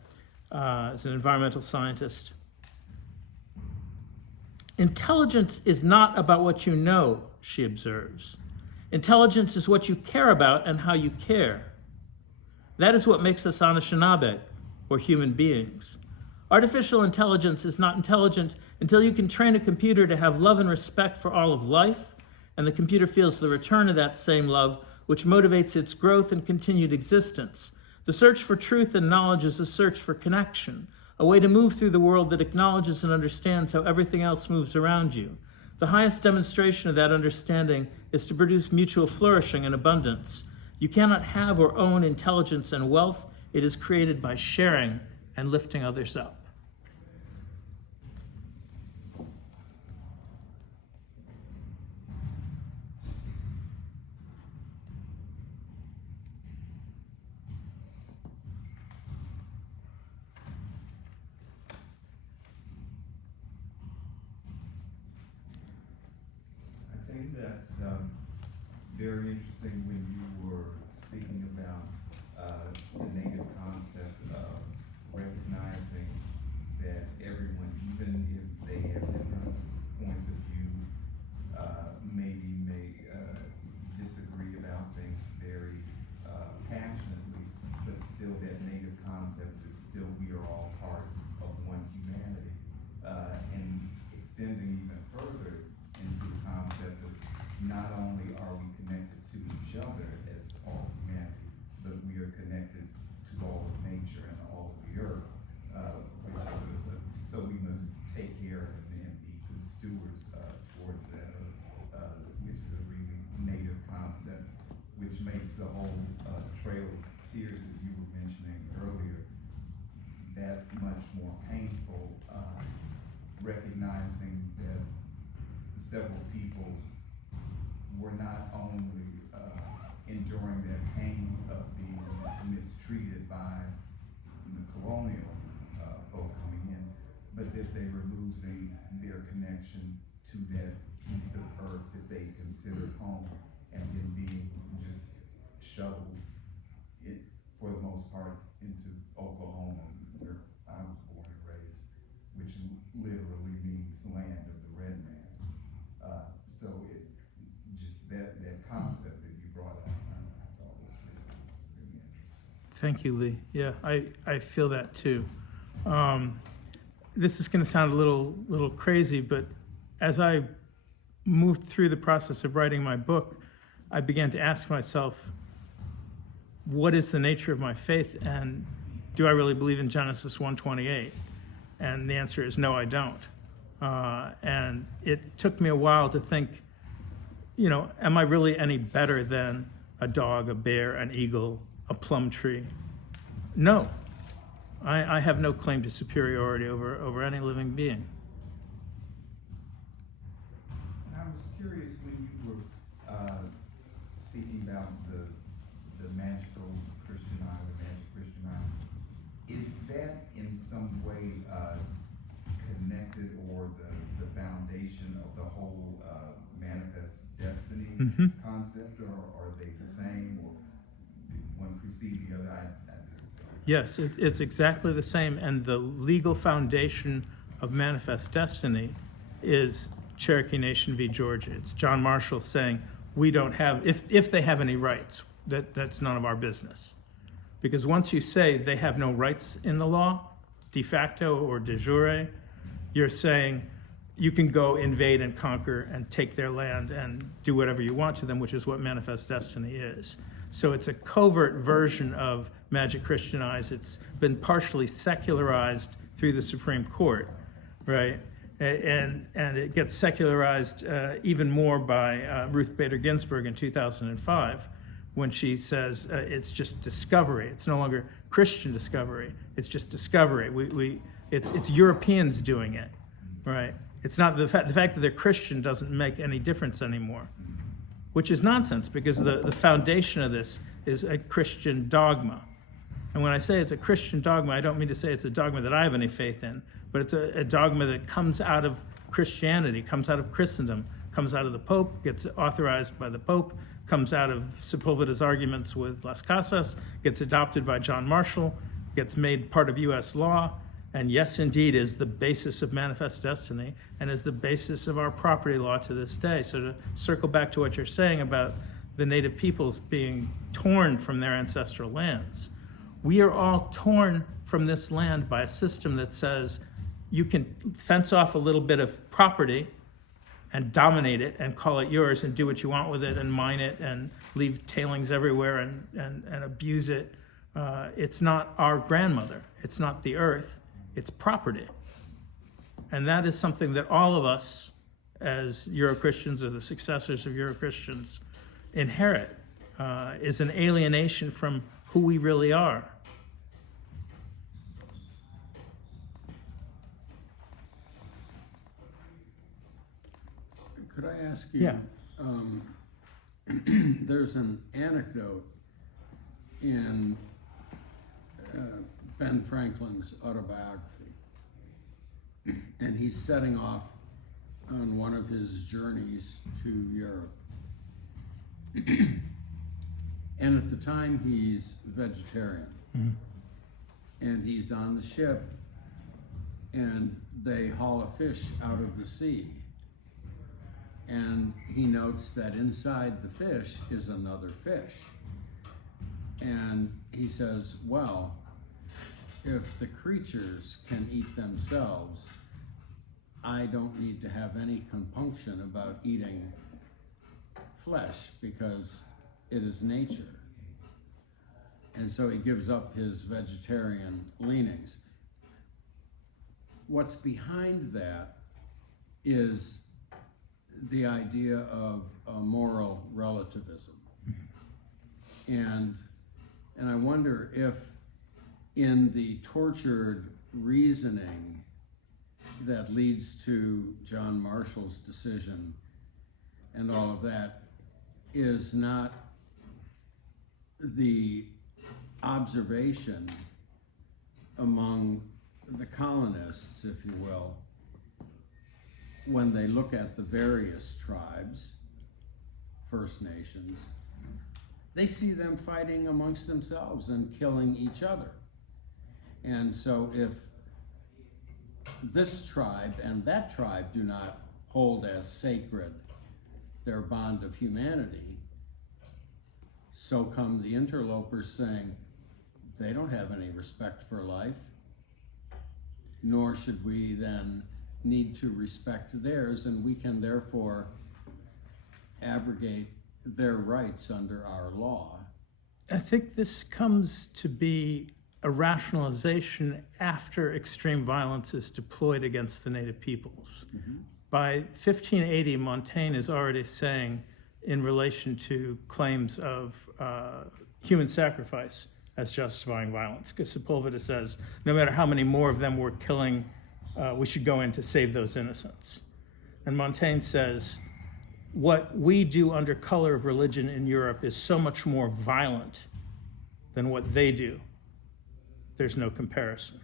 is an environmental scientist. Intelligence is not about what you know, she observes. Intelligence is what you care about and how you care. That is what makes us Anishinaabe, or human beings. Artificial intelligence is not intelligent until you can train a computer to have love and respect for all of life, and the computer feels the return of that same love, which motivates its growth and continued existence. The search for truth and knowledge is a search for connection, a way to move through the world that acknowledges and understands how everything else moves around you. The highest demonstration of that understanding is to produce mutual flourishing and abundance. You cannot have or own intelligence and wealth. It is created by sharing and lifting others up. concept is still we are all part of one humanity. And extending even further into the concept of not only are we connected to each other as all humanity, but we are connected to all of nature and all of the earth. So we must take care and be good stewards towards that earth, which is a really native concept, which makes the whole Trail of Tears that you were mentioning earlier that much more painful, recognizing that several people were not only enduring that pain of being mistreated by the colonial folk coming in, but that they were losing their connection to that piece of earth that they considered home, and then being just shoveled, it, for the most part, into Oklahoma, where I was born and raised, which literally means land of the red man. So it's just that concept that you brought up, I thought was really interesting. Thank you, Lee. Yeah, I feel that too. This is going to sound a little crazy, but as I moved through the process of writing my book, I began to ask myself, what is the nature of my faith, and do I really believe in Genesis 1:28? And the answer is no, I don't. And it took me a while to think, am I really any better than a dog, a bear, an eagle, a plum tree? No. I have no claim to superiority over any living being. And I was curious when you were speaking about the magical Christian island, magic Christian island. Is that in some way connected, or the foundation of the whole manifest destiny concept, or are they the same, or did one precede the other? Yes, it's exactly the same, and the legal foundation of Manifest Destiny is Cherokee Nation v. Georgia. It's John Marshall saying, we don't have, if they have any rights, that's none of our business. Because once you say they have no rights in the law, de facto or de jure, you're saying you can go invade and conquer and take their land and do whatever you want to them, which is what Manifest Destiny is. So it's a covert version of Magic Christian Eyes. It's been partially secularized through the Supreme Court, right? And it gets secularized even more by Ruth Bader Ginsburg in 2005, when she says it's just discovery. It's no longer Christian discovery. It's just discovery. It's Europeans doing it, right? It's not the fact that they're Christian doesn't make any difference anymore, which is nonsense, because the foundation of this is a Christian dogma. And when I say it's a Christian dogma, I don't mean to say it's a dogma that I have any faith in, but it's a dogma that comes out of Christianity, comes out of Christendom, comes out of the Pope, gets authorized by the Pope, comes out of Sepulveda's arguments with Las Casas, gets adopted by John Marshall, gets made part of U.S. law, and yes, indeed, is the basis of Manifest Destiny, and is the basis of our property law to this day. So to circle back to what you're saying about the native peoples being torn from their ancestral lands, we are all torn from this land by a system that says you can fence off a little bit of property and dominate it and call it yours and do what you want with it and mine it and leave tailings everywhere and abuse it. It's not our grandmother. It's not the earth. It's property. And that is something that all of us as Euro-Christians or the successors of Euro-Christians inherit, is an alienation from who we really are. Could I ask you? Yeah. There's an anecdote in Ben Franklin's autobiography, and he's setting off on one of his journeys to Europe. And at the time, he's vegetarian. Mm-hmm. And he's on the ship, and they haul a fish out of the sea. And he notes that inside the fish is another fish. And he says, well, if the creatures can eat themselves, I don't need to have any compunction about eating flesh because it is nature. And so he gives up his vegetarian leanings. What's behind that is the idea of moral relativism. And I wonder if in the tortured reasoning that leads to John Marshall's decision and all of that is not the observation among the colonists, if you will, when they look at the various tribes, First Nations, they see them fighting amongst themselves and killing each other. And so if this tribe and that tribe do not hold as sacred their bond of humanity, so come the interlopers saying they don't have any respect for life, nor should we then need to respect theirs, and we can therefore abrogate their rights under our law. I think this comes to be a rationalization after extreme violence is deployed against the native peoples. By 1580, Montaigne is already saying, in relation to claims of human sacrifice as justifying violence, because Sepulveda says, no matter how many more of them we're killing, we should go in to save those innocents. And Montaigne says, what we do under color of religion in Europe is so much more violent than what they do. There's no comparison.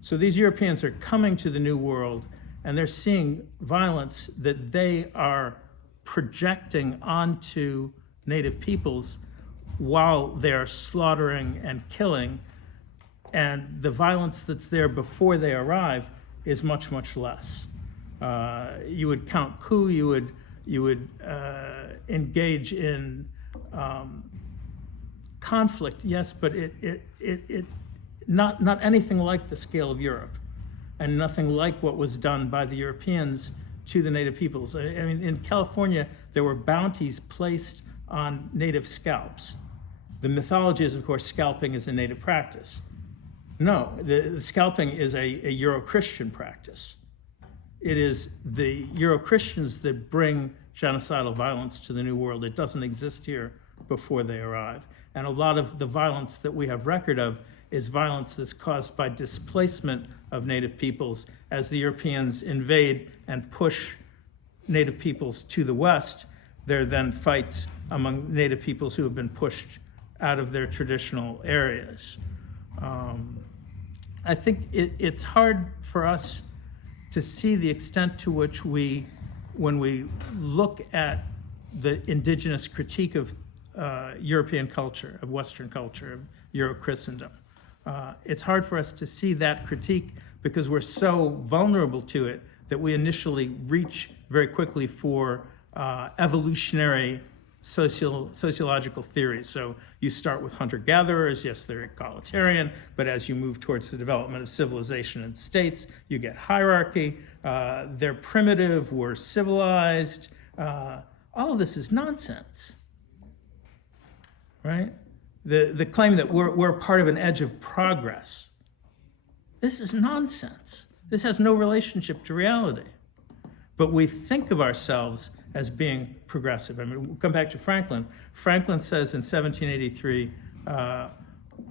So these Europeans are coming to the New World and they're seeing violence that they are projecting onto native peoples while they're slaughtering and killing. And the violence that's there before they arrive is much, much less. You would count coup, you would engage in conflict, yes, but not anything like the scale of Europe, and nothing like what was done by the Europeans to the native peoples. I mean, in California, there were bounties placed on native scalps. The mythology is, of course, scalping is a native practice. No, the scalping is a Euro-Christian practice. It is the Euro-Christians that bring genocidal violence to the New World. It doesn't exist here before they arrive. And a lot of the violence that we have record of is violence that's caused by displacement of native peoples as the Europeans invade and push native peoples to the west. There are then fights among native peoples who have been pushed out of their traditional areas. I think it's hard for us to see the extent to which when we look at the indigenous critique of European culture, of Western culture, of Euro-Christendom, it's hard for us to see that critique because we're so vulnerable to it that we initially reach very quickly for evolutionary sociological theories. So you start with hunter-gatherers, yes, they're egalitarian, but as you move towards the development of civilization and states, you get hierarchy. They're primitive, we're civilized. All of this is nonsense, right? The claim that we're part of an edge of progress. This is nonsense. This has no relationship to reality. But we think of ourselves as being progressive. I mean, we'll come back to Franklin. Franklin says in 1783,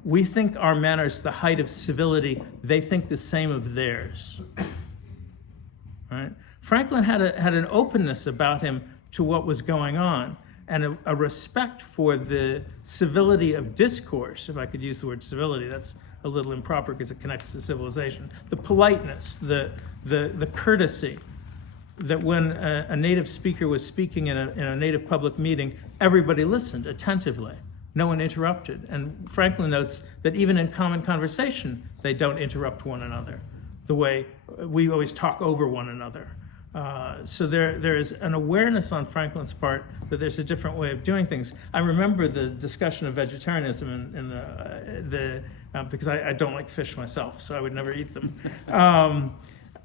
we think our manners the height of civility, they think the same of theirs. Right? Franklin had an openness about him to what was going on and a respect for the civility of discourse, if I could use the word civility. That's a little improper because it connects to civilization. The politeness, the courtesy, that when a native speaker was speaking in a native public meeting, everybody listened attentively. No one interrupted. And Franklin notes that even in common conversation, they don't interrupt one another the way we always talk over one another. So there is an awareness on Franklin's part that there's a different way of doing things. I remember the discussion of vegetarianism in the because I don't like fish myself, so I would never eat them.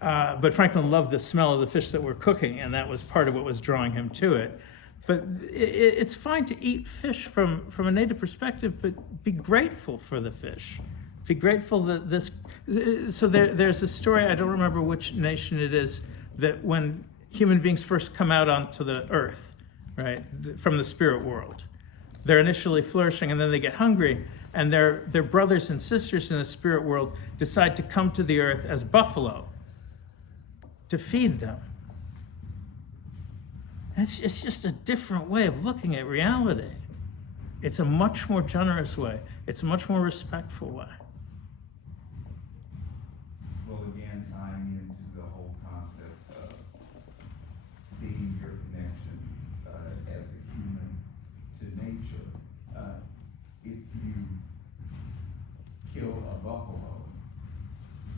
But Franklin loved the smell of the fish that we're cooking, and that was part of what was drawing him to it. But it's fine to eat fish from a native perspective, but be grateful for the fish. Be grateful that this. So there's a story, I don't remember which nation it is, that when human beings first come out onto the earth, right, from the spirit world, they're initially flourishing and then they get hungry, and their brothers and sisters in the spirit world decide to come to the earth as buffalo to feed them. It's just a different way of looking at reality. It's a much more generous way. It's a much more respectful way. Well, again, tying into the whole concept of seeing your connection as a human to nature, if you kill a buffalo,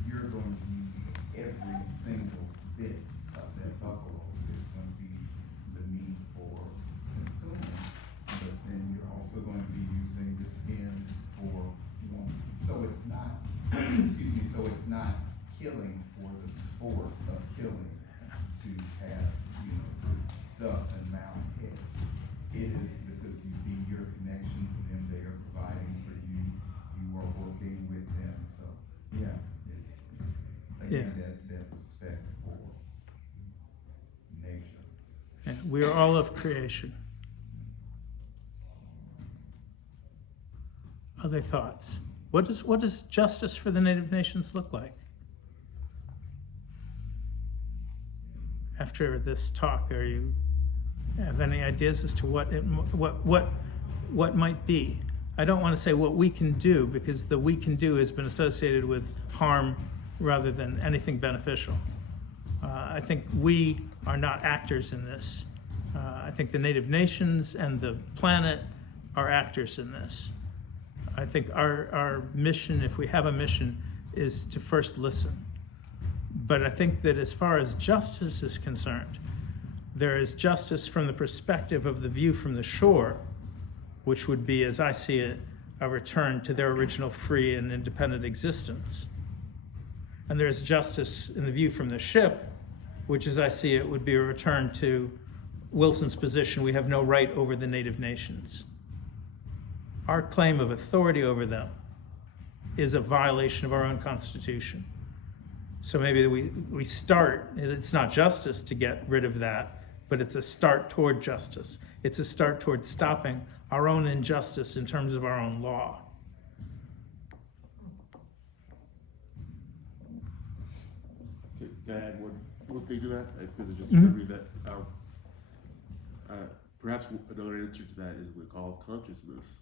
you're going to use every single bit of that buffalo. It's going to be the meat for consuming, but then you're also going to be using the skin for, so it's not, excuse me, so it's not killing for the sport of killing to have, to stuff and mount heads. It is because you see your connection to them, they are providing for you, you are working with them, so, yeah, it's, again, that respect for nature. Yeah, we are all of creation. Other thoughts? What does justice for the Native Nations look like? After this talk, are you have any ideas as to what might be? I don't want to say what we can do, because the we can do has been associated with harm rather than anything beneficial. I think we are not actors in this. I think the Native Nations and the planet are actors in this. I think our mission, if we have a mission, is to first listen. But I think that as far as justice is concerned, there is justice from the perspective of the view from the shore, which would be, as I see it, a return to their original free and independent existence. And there is justice in the view from the ship, which, as I see it, would be a return to Wilson's position: we have no right over the Native Nations. Our claim of authority over them is a violation of our own Constitution. So maybe we start, it's not justice to get rid of that, but it's a start toward justice. It's a start toward stopping our own injustice in terms of our own law. Can I add one thing to that? Because it just occurred to me that perhaps another answer to that is the call of consciousness.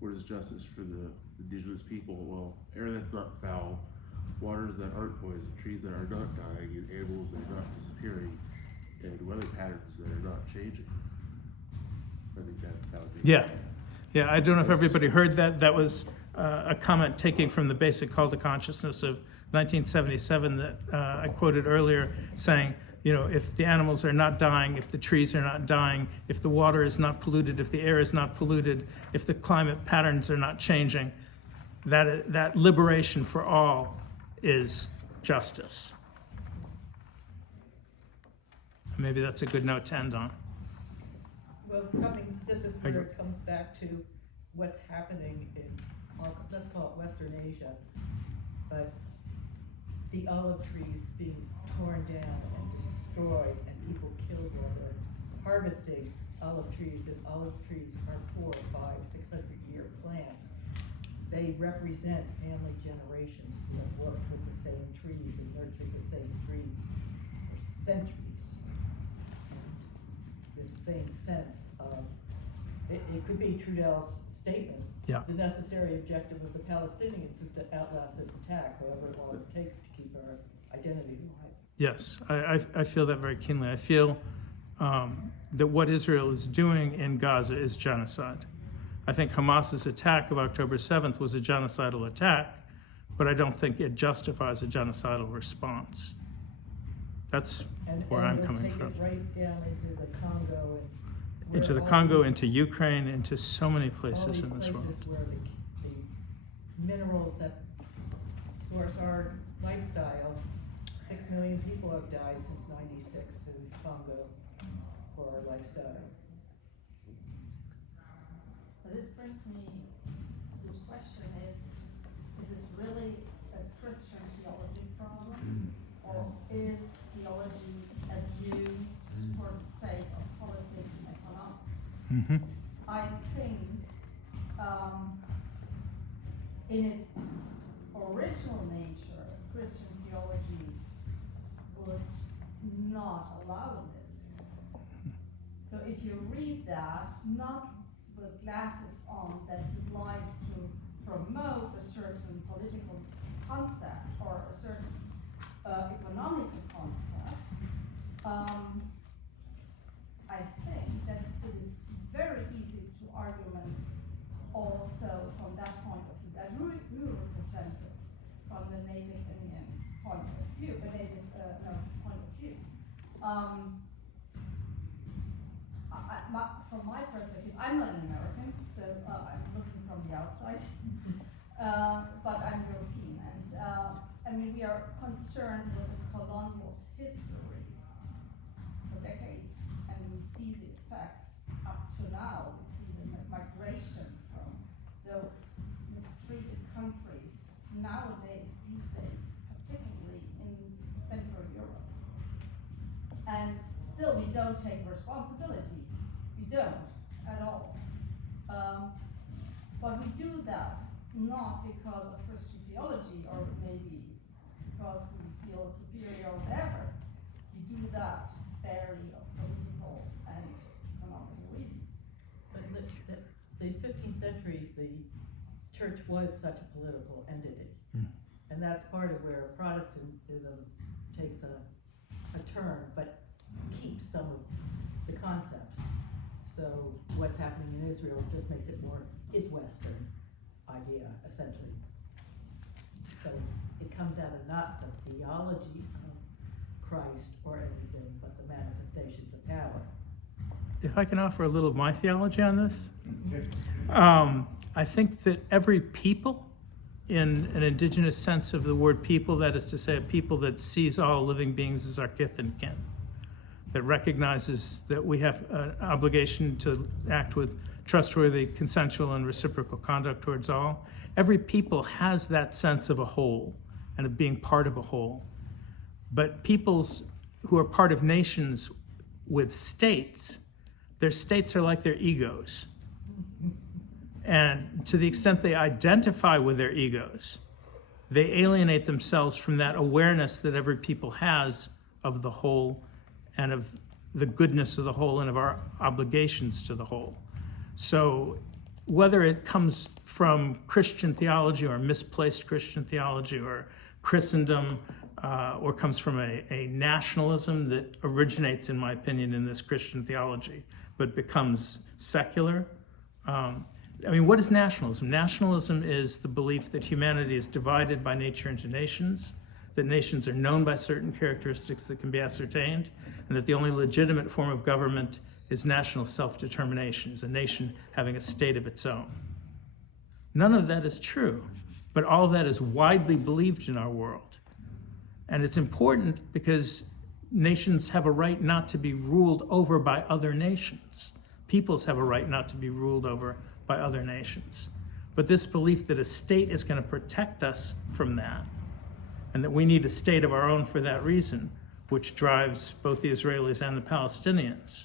What is justice for the indigenous people? Well, air that's not foul, waters that aren't poisoned, trees that are not dying, and animals that are not disappearing, and weather patterns that are not changing. I think that would be. Yeah. I don't know if everybody heard that. That was a comment taken from the basic call to consciousness of 1977 that I quoted earlier, saying, if the animals are not dying, if the trees are not dying, if the water is not polluted, if the air is not polluted, if the climate patterns are not changing, that liberation for all is justice. Maybe that's a good note to end on. Well, this is where it comes back to what's happening in, let's call it Western Asia, but the olive trees being torn down and destroyed and people killed while they're harvesting olive trees, and olive trees are 400, 500, 600-year plants. They represent family generations who have worked with the same trees and nurtured the same trees for centuries. And the same sense of, it could be Trudeau's statement. Yeah. The necessary objective of the Palestinians is to outlast this attack, however long it takes to keep our identity alive. Yes, I feel that very keenly. I feel that what Israel is doing in Gaza is genocide. I think Hamas's attack of October 7th was a genocidal attack, but I don't think it justifies a genocidal response. That's And where I'm they'll coming take from. it right down into the Congo and. Into the where all Congo, these- into Ukraine, into so many all places these in this places world. where the minerals that source our lifestyle, 6 million people have died since '96 in Congo for our lifestyle. But this brings me to the question is this really a Christian theology problem? Or is theology abused for the sake of politics and economics? Mhm. I think in its original nature, Christian theology would not allow this. So if you read that, not with glasses on that would like to promote a certain political concept or a certain economic concept, I think that it is very easy to argument also from that point of view, that we represented from the Native Indians' point of view, point of view. From my perspective, I'm not an American, so I'm looking from the outside, but I'm European, and I mean, we are concerned with the colonial history for decades, and we see the effects up to now. We see the migration from those mistreated countries nowadays, these days, particularly in Central Europe. And still, we don't take responsibility. We don't at all. But we do that not because of Christian theology or maybe because we feel superior or whatever. We do that barely of political and economic reasons. But the 15th century, the church was such a political entity. And that's part of where Protestantism takes a turn, but keeps some of the concepts. So what's happening in Israel just makes it more, is Western idea, essentially. So it comes out of not the theology of Christ or anything, but the manifestations of power. If I can offer a little of my theology on this, I think that every people, in an indigenous sense of the word people, that is to say, a people that sees all living beings as our kith and kin, that recognizes that we have an obligation to act with trustworthy, consensual, and reciprocal conduct towards all. Every people has that sense of a whole and of being part of a whole. But peoples who are part of nations with states, their states are like their egos. And to the extent they identify with their egos, they alienate themselves from that awareness that every people has of the whole and of the goodness of the whole and of our obligations to the whole. So whether it comes from Christian theology or misplaced Christian theology or Christendom, or comes from a nationalism that originates, in my opinion, in this Christian theology, but becomes secular. I mean, what is nationalism? Nationalism is the belief that humanity is divided by nature into nations, that nations are known by certain characteristics that can be ascertained, and that the only legitimate form of government is national self-determination, is a nation having a state of its own. None of that is true, but all of that is widely believed in our world. And it's important because nations have a right not to be ruled over by other nations. Peoples have a right not to be ruled over by other nations. But this belief that a state is going to protect us from that, and that we need a state of our own for that reason, which drives both the Israelis and the Palestinians,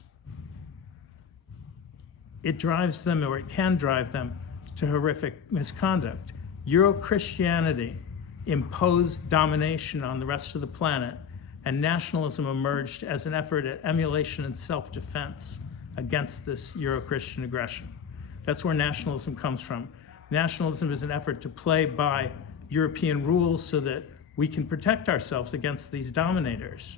it drives them, or it can drive them, to horrific misconduct. Euro-Christianity imposed domination on the rest of the planet, and nationalism emerged as an effort at emulation and self-defense against this Euro-Christian aggression. That's where nationalism comes from. Nationalism is an effort to play by European rules so that we can protect ourselves against these dominators.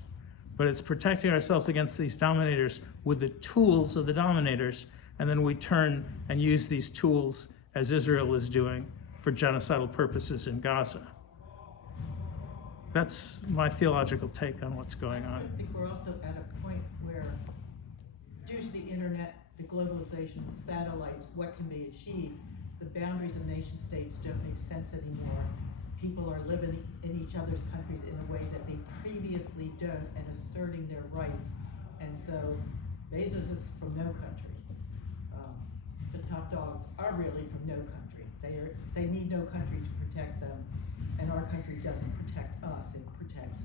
But it's protecting ourselves against these dominators with the tools of the dominators, and then we turn and use these tools, as Israel is doing, for genocidal purposes in Gaza. That's my theological take on what's going on. I think we're also at a point where, due to the internet, the globalization, the satellites, what can be achieved, the boundaries of nation states don't make sense anymore. People are living in each other's countries in a way that they previously don't and asserting their rights. And so Bezos is from no country. The top dogs are really from no country. They need no country to protect them, and our country doesn't protect us, it protects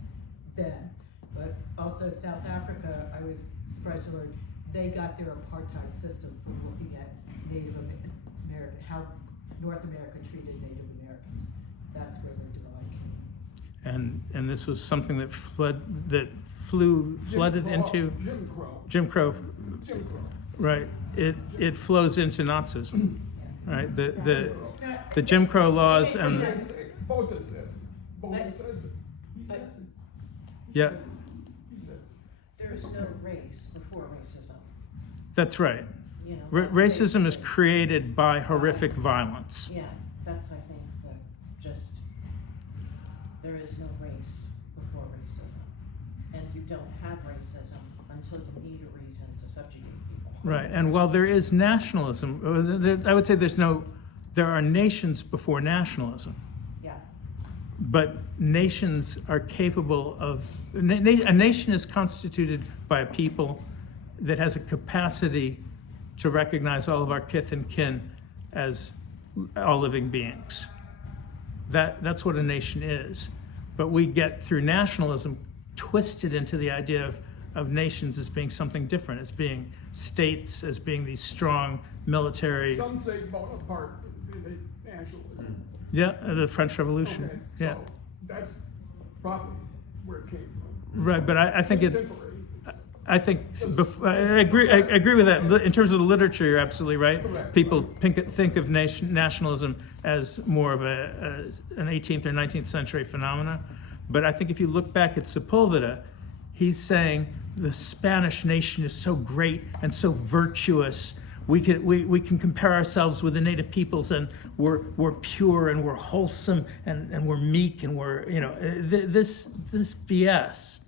them. But also South Africa, I was surprised to learn, they got their apartheid system from looking at Native American, how North America treated Native Americans. That's where their divide came. And this was something that flooded into Jim Crow. Jim Crow. Right. It flows into Nazism. Right. The Jim Crow laws and Botha says it. Botha says it. He says it. yeah, He says it. There is no race before racism. that's right. You know, Racism is created by horrific violence. Yeah, that's, I think, there is no race before racism. And you don't have racism until you need a reason to subjugate people. Right. And while there is nationalism, I would say there are nations before nationalism. Yeah. But nations are capable of, a nation is constituted by a people that has a capacity to recognize all of our kith and kin as all living beings. That's what a nation is. But we get, through nationalism, twisted into the idea of nations as being something different, as being states, as being these strong military. Some say Bonaparte invented nationalism. Yeah, the French Revolution. Okay, Yeah. so that's probably where it came from. Right, but I think it. Contemporary. I think I agree with that. In terms of the literature, you're absolutely right. Correct. People think of nationalism as more of an 18th or 19th century phenomena. But I think if you look back at Sepulveda, he's saying the Spanish nation is so great and so virtuous. We can compare ourselves with the native peoples, and we're pure and we're wholesome and we're meek and we're, this BS,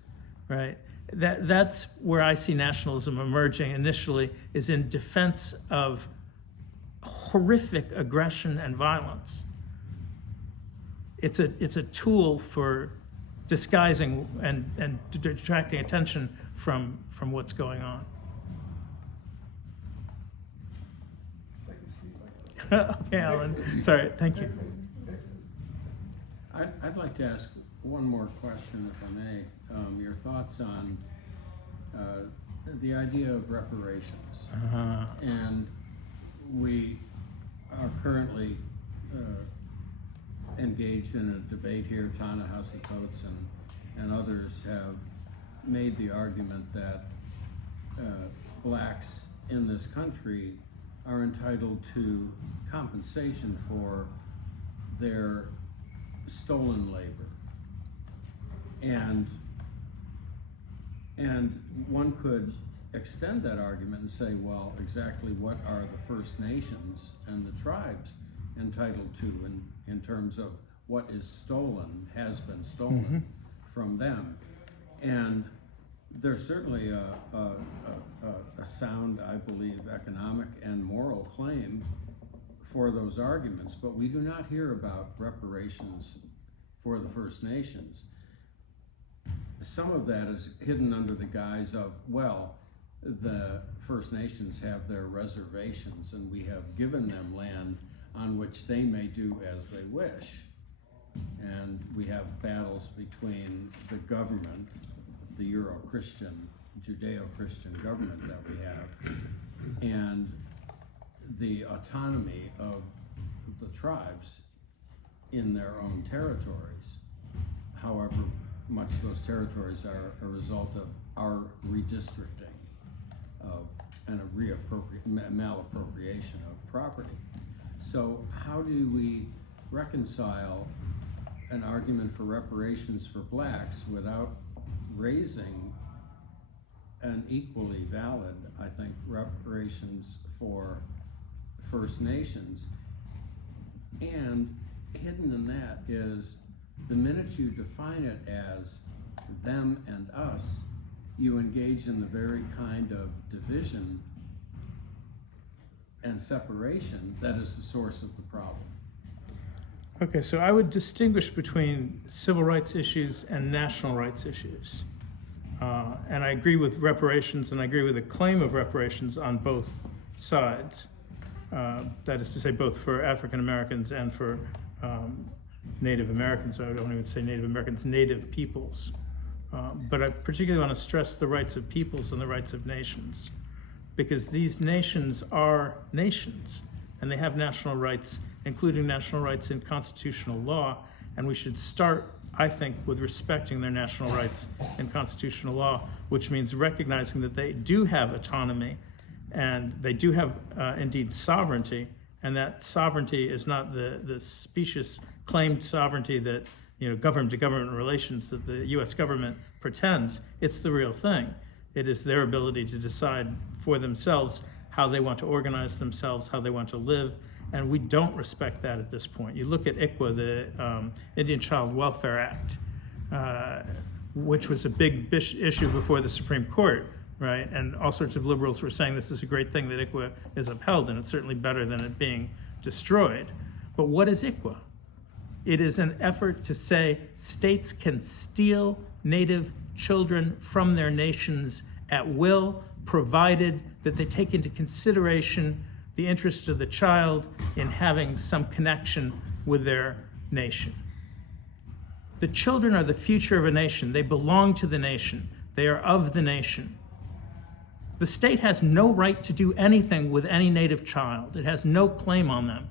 right? That's where I see nationalism emerging initially, is in defense of horrific aggression and violence. It's a tool for disguising and detracting attention from what's going on. Thanks, Steve. Okay, Alan. Sorry. Thank you. I'd like to ask one more question, if I may. Your thoughts on the idea of reparations. And we are currently engaged in a debate here. Ta-Nehisi Coates and others have made the argument that blacks in this country are entitled to compensation for their stolen labor. And one could extend that argument and say, well, exactly what are the First Nations and the tribes entitled to in terms of what is stolen, has been stolen from them? And there's certainly a sound, I believe, economic and moral claim for those arguments, but we do not hear about reparations for the First Nations. Some of that is hidden under the guise of, well, the First Nations have their reservations and we have given them land on which they may do as they wish. And we have battles between the government, the Euro-Christian, Judeo-Christian government that we have, and the autonomy of the tribes in their own territories. However much those territories are a result of our redistricting and a malappropriation of property. So how do we reconcile an argument for reparations for blacks without raising an equally valid, I think, reparations for First Nations? And hidden in that is The minute you define it as them and us, you engage in the very kind of division and separation that is the source of the problem. Okay, so I would distinguish between civil rights issues and national rights issues. And I agree with reparations, and I agree with the claim of reparations on both sides. That is to say, both for African Americans and for Native Americans. I don't even say Native Americans, Native peoples. But I particularly want to stress the rights of peoples and the rights of nations, because these nations are nations, and they have national rights, including national rights in constitutional law, and we should start, I think, with respecting their national rights in constitutional law, which means recognizing that they do have autonomy, and they do have, indeed, sovereignty, and that sovereignty is not the specious claimed sovereignty that, government-to-government relations that the U.S. government pretends. It's the real thing. It is their ability to decide for themselves how they want to organize themselves, how they want to live, and we don't respect that at this point. You look at ICWA, the Indian Child Welfare Act, which was a big issue before the Supreme Court, right? And all sorts of liberals were saying this is a great thing that ICWA is upheld, and it's certainly better than it being destroyed. But what is ICWA? It is an effort to say states can steal Native children from their nations at will, provided that they take into consideration the interest of the child in having some connection with their nation. The children are the future of a nation. They belong to the nation. They are of the nation. The state has no right to do anything with any Native child. It has no claim on them.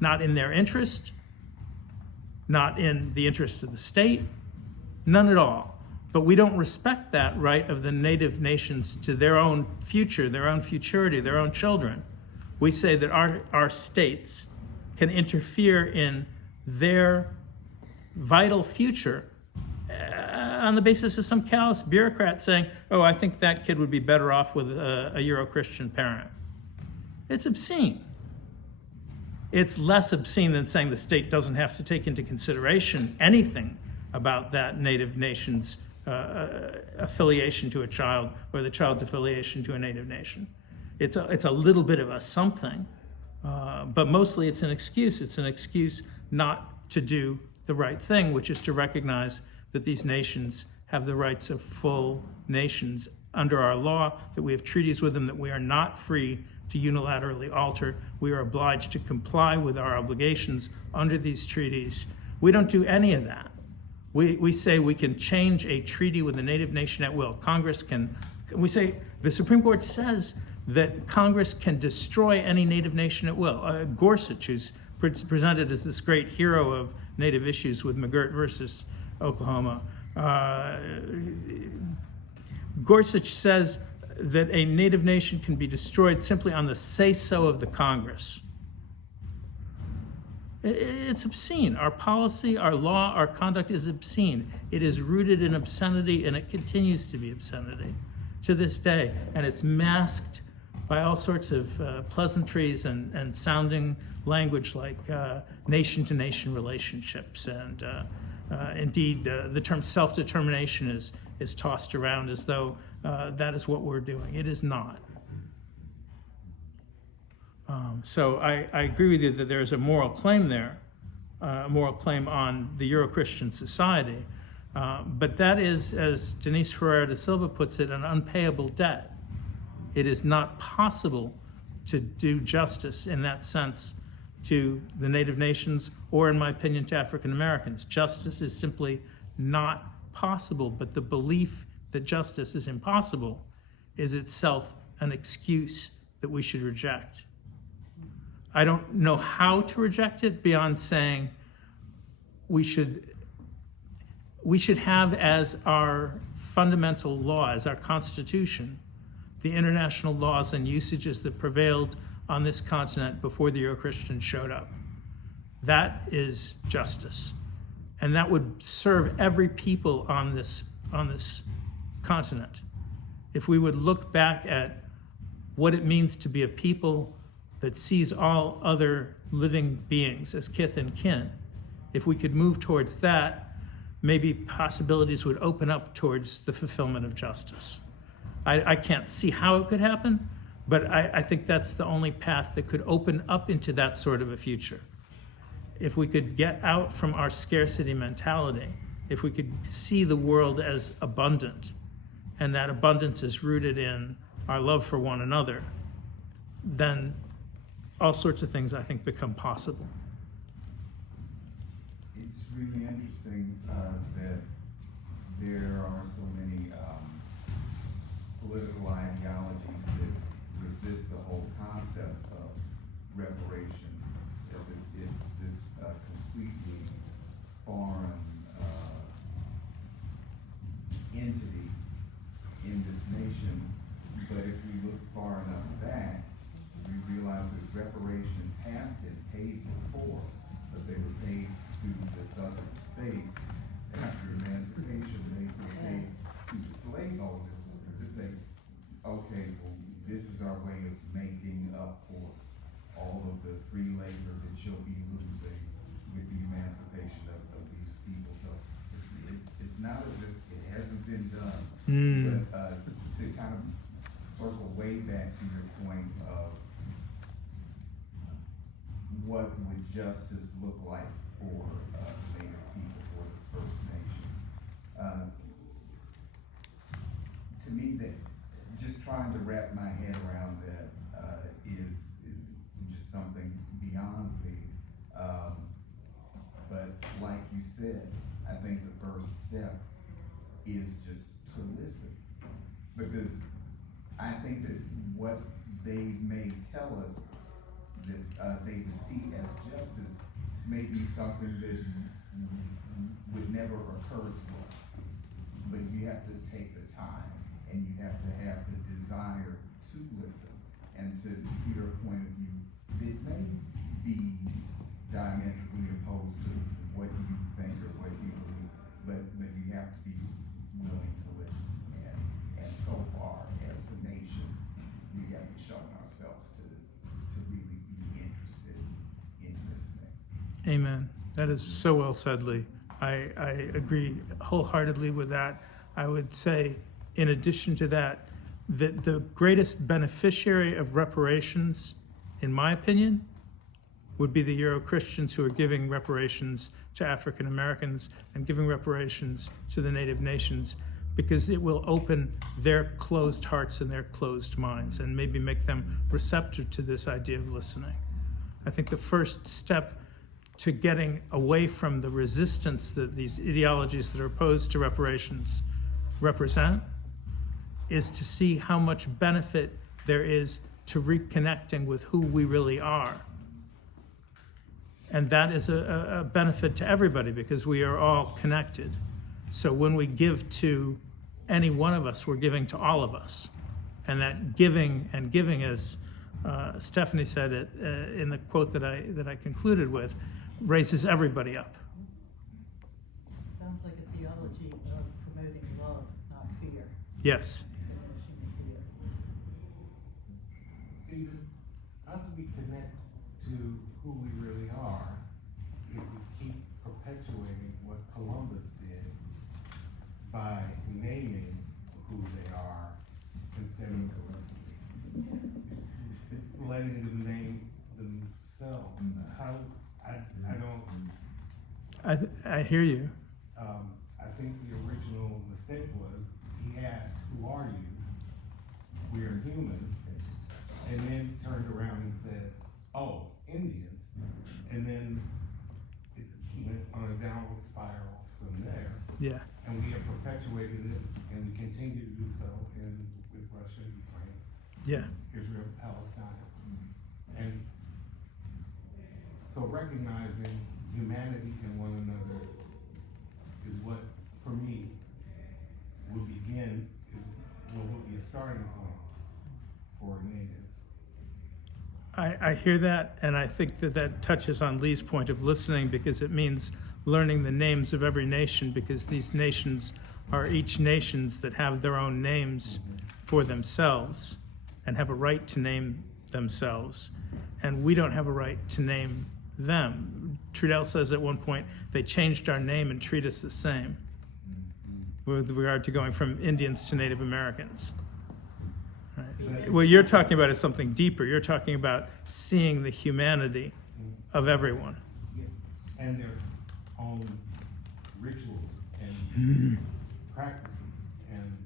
Not in their interest, not in the interest of the state, none at all. But we don't respect that right of the Native nations to their own future, their own futurity, their own children. We say that our states can interfere in their vital future on the basis of some callous bureaucrat saying, oh, I think that kid would be better off with a Euro-Christian parent. It's obscene. It's less obscene than saying the state doesn't have to take into consideration anything about that Native nation's affiliation to a child or the child's affiliation to a Native nation. It's a little bit of a something, but mostly it's an excuse. It's an excuse not to do the right thing, which is to recognize that these nations have the rights of full nations under our law, that we have treaties with them that we are not free to unilaterally alter. We are obliged to comply with our obligations under these treaties. We don't do any of that. We say we can change a treaty with a Native nation at will. Congress can, we say, the Supreme Court says that Congress can destroy any Native nation at will. Gorsuch, who's presented as this great hero of Native issues with McGirt versus Oklahoma, Gorsuch says that a Native nation can be destroyed simply on the say-so of the Congress. It's obscene. Our policy, our law, our conduct is obscene. It is rooted in obscenity, and it continues to be obscenity to this day. And it's masked by all sorts of pleasantries and sounding language like nation-to-nation relationships. And indeed, the term self-determination is tossed around as though that is what we're doing. It is not. So I agree with you that there's a moral claim there, a moral claim on the Euro-Christian society. But that is, as Denise Ferreira da Silva puts it, an unpayable debt. It is not possible to do justice in that sense to the Native nations or, in my opinion, to African Americans. Justice is simply not possible, but the belief that justice is impossible is itself an excuse that we should reject. I don't know how to reject it beyond saying we should have as our fundamental law, as our Constitution, the international laws and usages that prevailed on this continent before the Euro-Christians showed up. That is justice. And that would serve every people on this continent. If we would look back at what it means to be a people that sees all other living beings as kith and kin, If we could move towards that, maybe possibilities would open up towards the fulfillment of justice. I can't see how it could happen, but I think that's the only path that could open up into that sort of a future. If we could get out from our scarcity mentality, if we could see the world as abundant, and that abundance is rooted in our love for one another, then all sorts of things, I think, become possible. It's really interesting that there are so many political ideologies that resist the whole concept of reparations, as it's this completely foreign entity in this nation. But if we look far enough back, we realize that reparations have been paid before, but they were paid to the southern states after emancipation. They were paid to the slaveholders to say, okay, well, this is our way of making up for all of the free labor that you'll be losing with the emancipation of these people. So it's not as if it hasn't been done, but to kind of circle way back to your point of what would justice look like for Native people, for the First Nations. To me, that just trying to wrap my head around that is just something beyond me. But like you said, I think the first step is just to listen, because I think that what they may tell us that they see as justice may be something that would never occur to us. But you have to take the time, and you have to have the desire to listen and to hear a point of view that may be diametrically opposed to what you think or what you believe, but you have to be willing to listen. And so far, as a nation, we haven't shown ourselves to really be interested in listening. Amen. That is so well said, Lee. I agree wholeheartedly with that. I would say, in addition to that, that the greatest beneficiary of reparations, in my opinion, would be the Euro-Christians who are giving reparations to African Americans and giving reparations to the Native nations, because it will open their closed hearts and their closed minds and maybe make them receptive to this idea of listening. I think the first step to getting away from the resistance that these ideologies that are opposed to reparations represent is to see how much benefit there is to reconnecting with who we really are. And that is a benefit to everybody, because we are all connected. So when we give to any one of us, we're giving to all of us. And that giving, as Stephanie said it in the quote that I concluded with, raises everybody up. Sounds like a theology of promoting love, not fear. Yes. Diminishing the fear. Stephen, how do we connect to who we really are if we keep perpetuating what Columbus did by naming who they are instead of letting them name themselves? How, I don't. I hear you. I think the original mistake was he asked, "Who are you?" We are humans, and then turned around and said, "Oh, Indians," and then it went on a downward spiral from there. Yeah. And we have perpetuated it, and we continue to do so with Russia, Ukraine, Yeah. Israel, Palestine, and so recognizing humanity in one another is what, for me, would be a starting point for a native. I hear that, and I think that touches on Lee's point of listening, because it means learning the names of every nation, because these nations are each nations that have their own names for themselves and have a right to name themselves. And we don't have a right to name them. Trudell says at one point, they changed our name and treat us the same with regard to going from Indians to Native Americans. Right. What you're talking about is something deeper. You're talking about seeing the humanity of everyone. Yeah. And their own rituals and practices and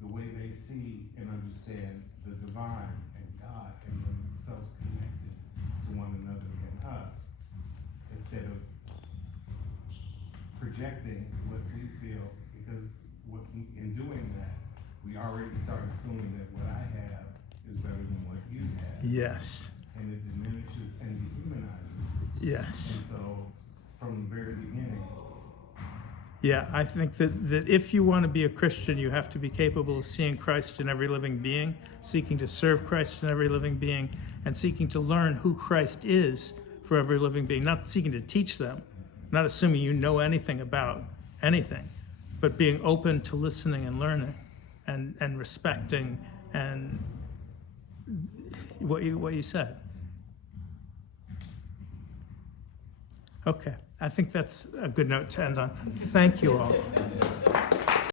the way they see and understand the divine and God and themselves connected to one another and us, instead of projecting what we feel, because in doing that, we already start assuming that what I have is better than what you have. Yes. And it diminishes and dehumanizes. Yes. And so, from the very beginning, Yeah, I think that if you want to be a Christian, you have to be capable of seeing Christ in every living being, seeking to serve Christ in every living being, and seeking to learn who Christ is for every living being, not seeking to teach them, not assuming you know anything about anything, but being open to listening and learning and respecting and what you said. Okay, I think that's a good note to end on. Thank you all.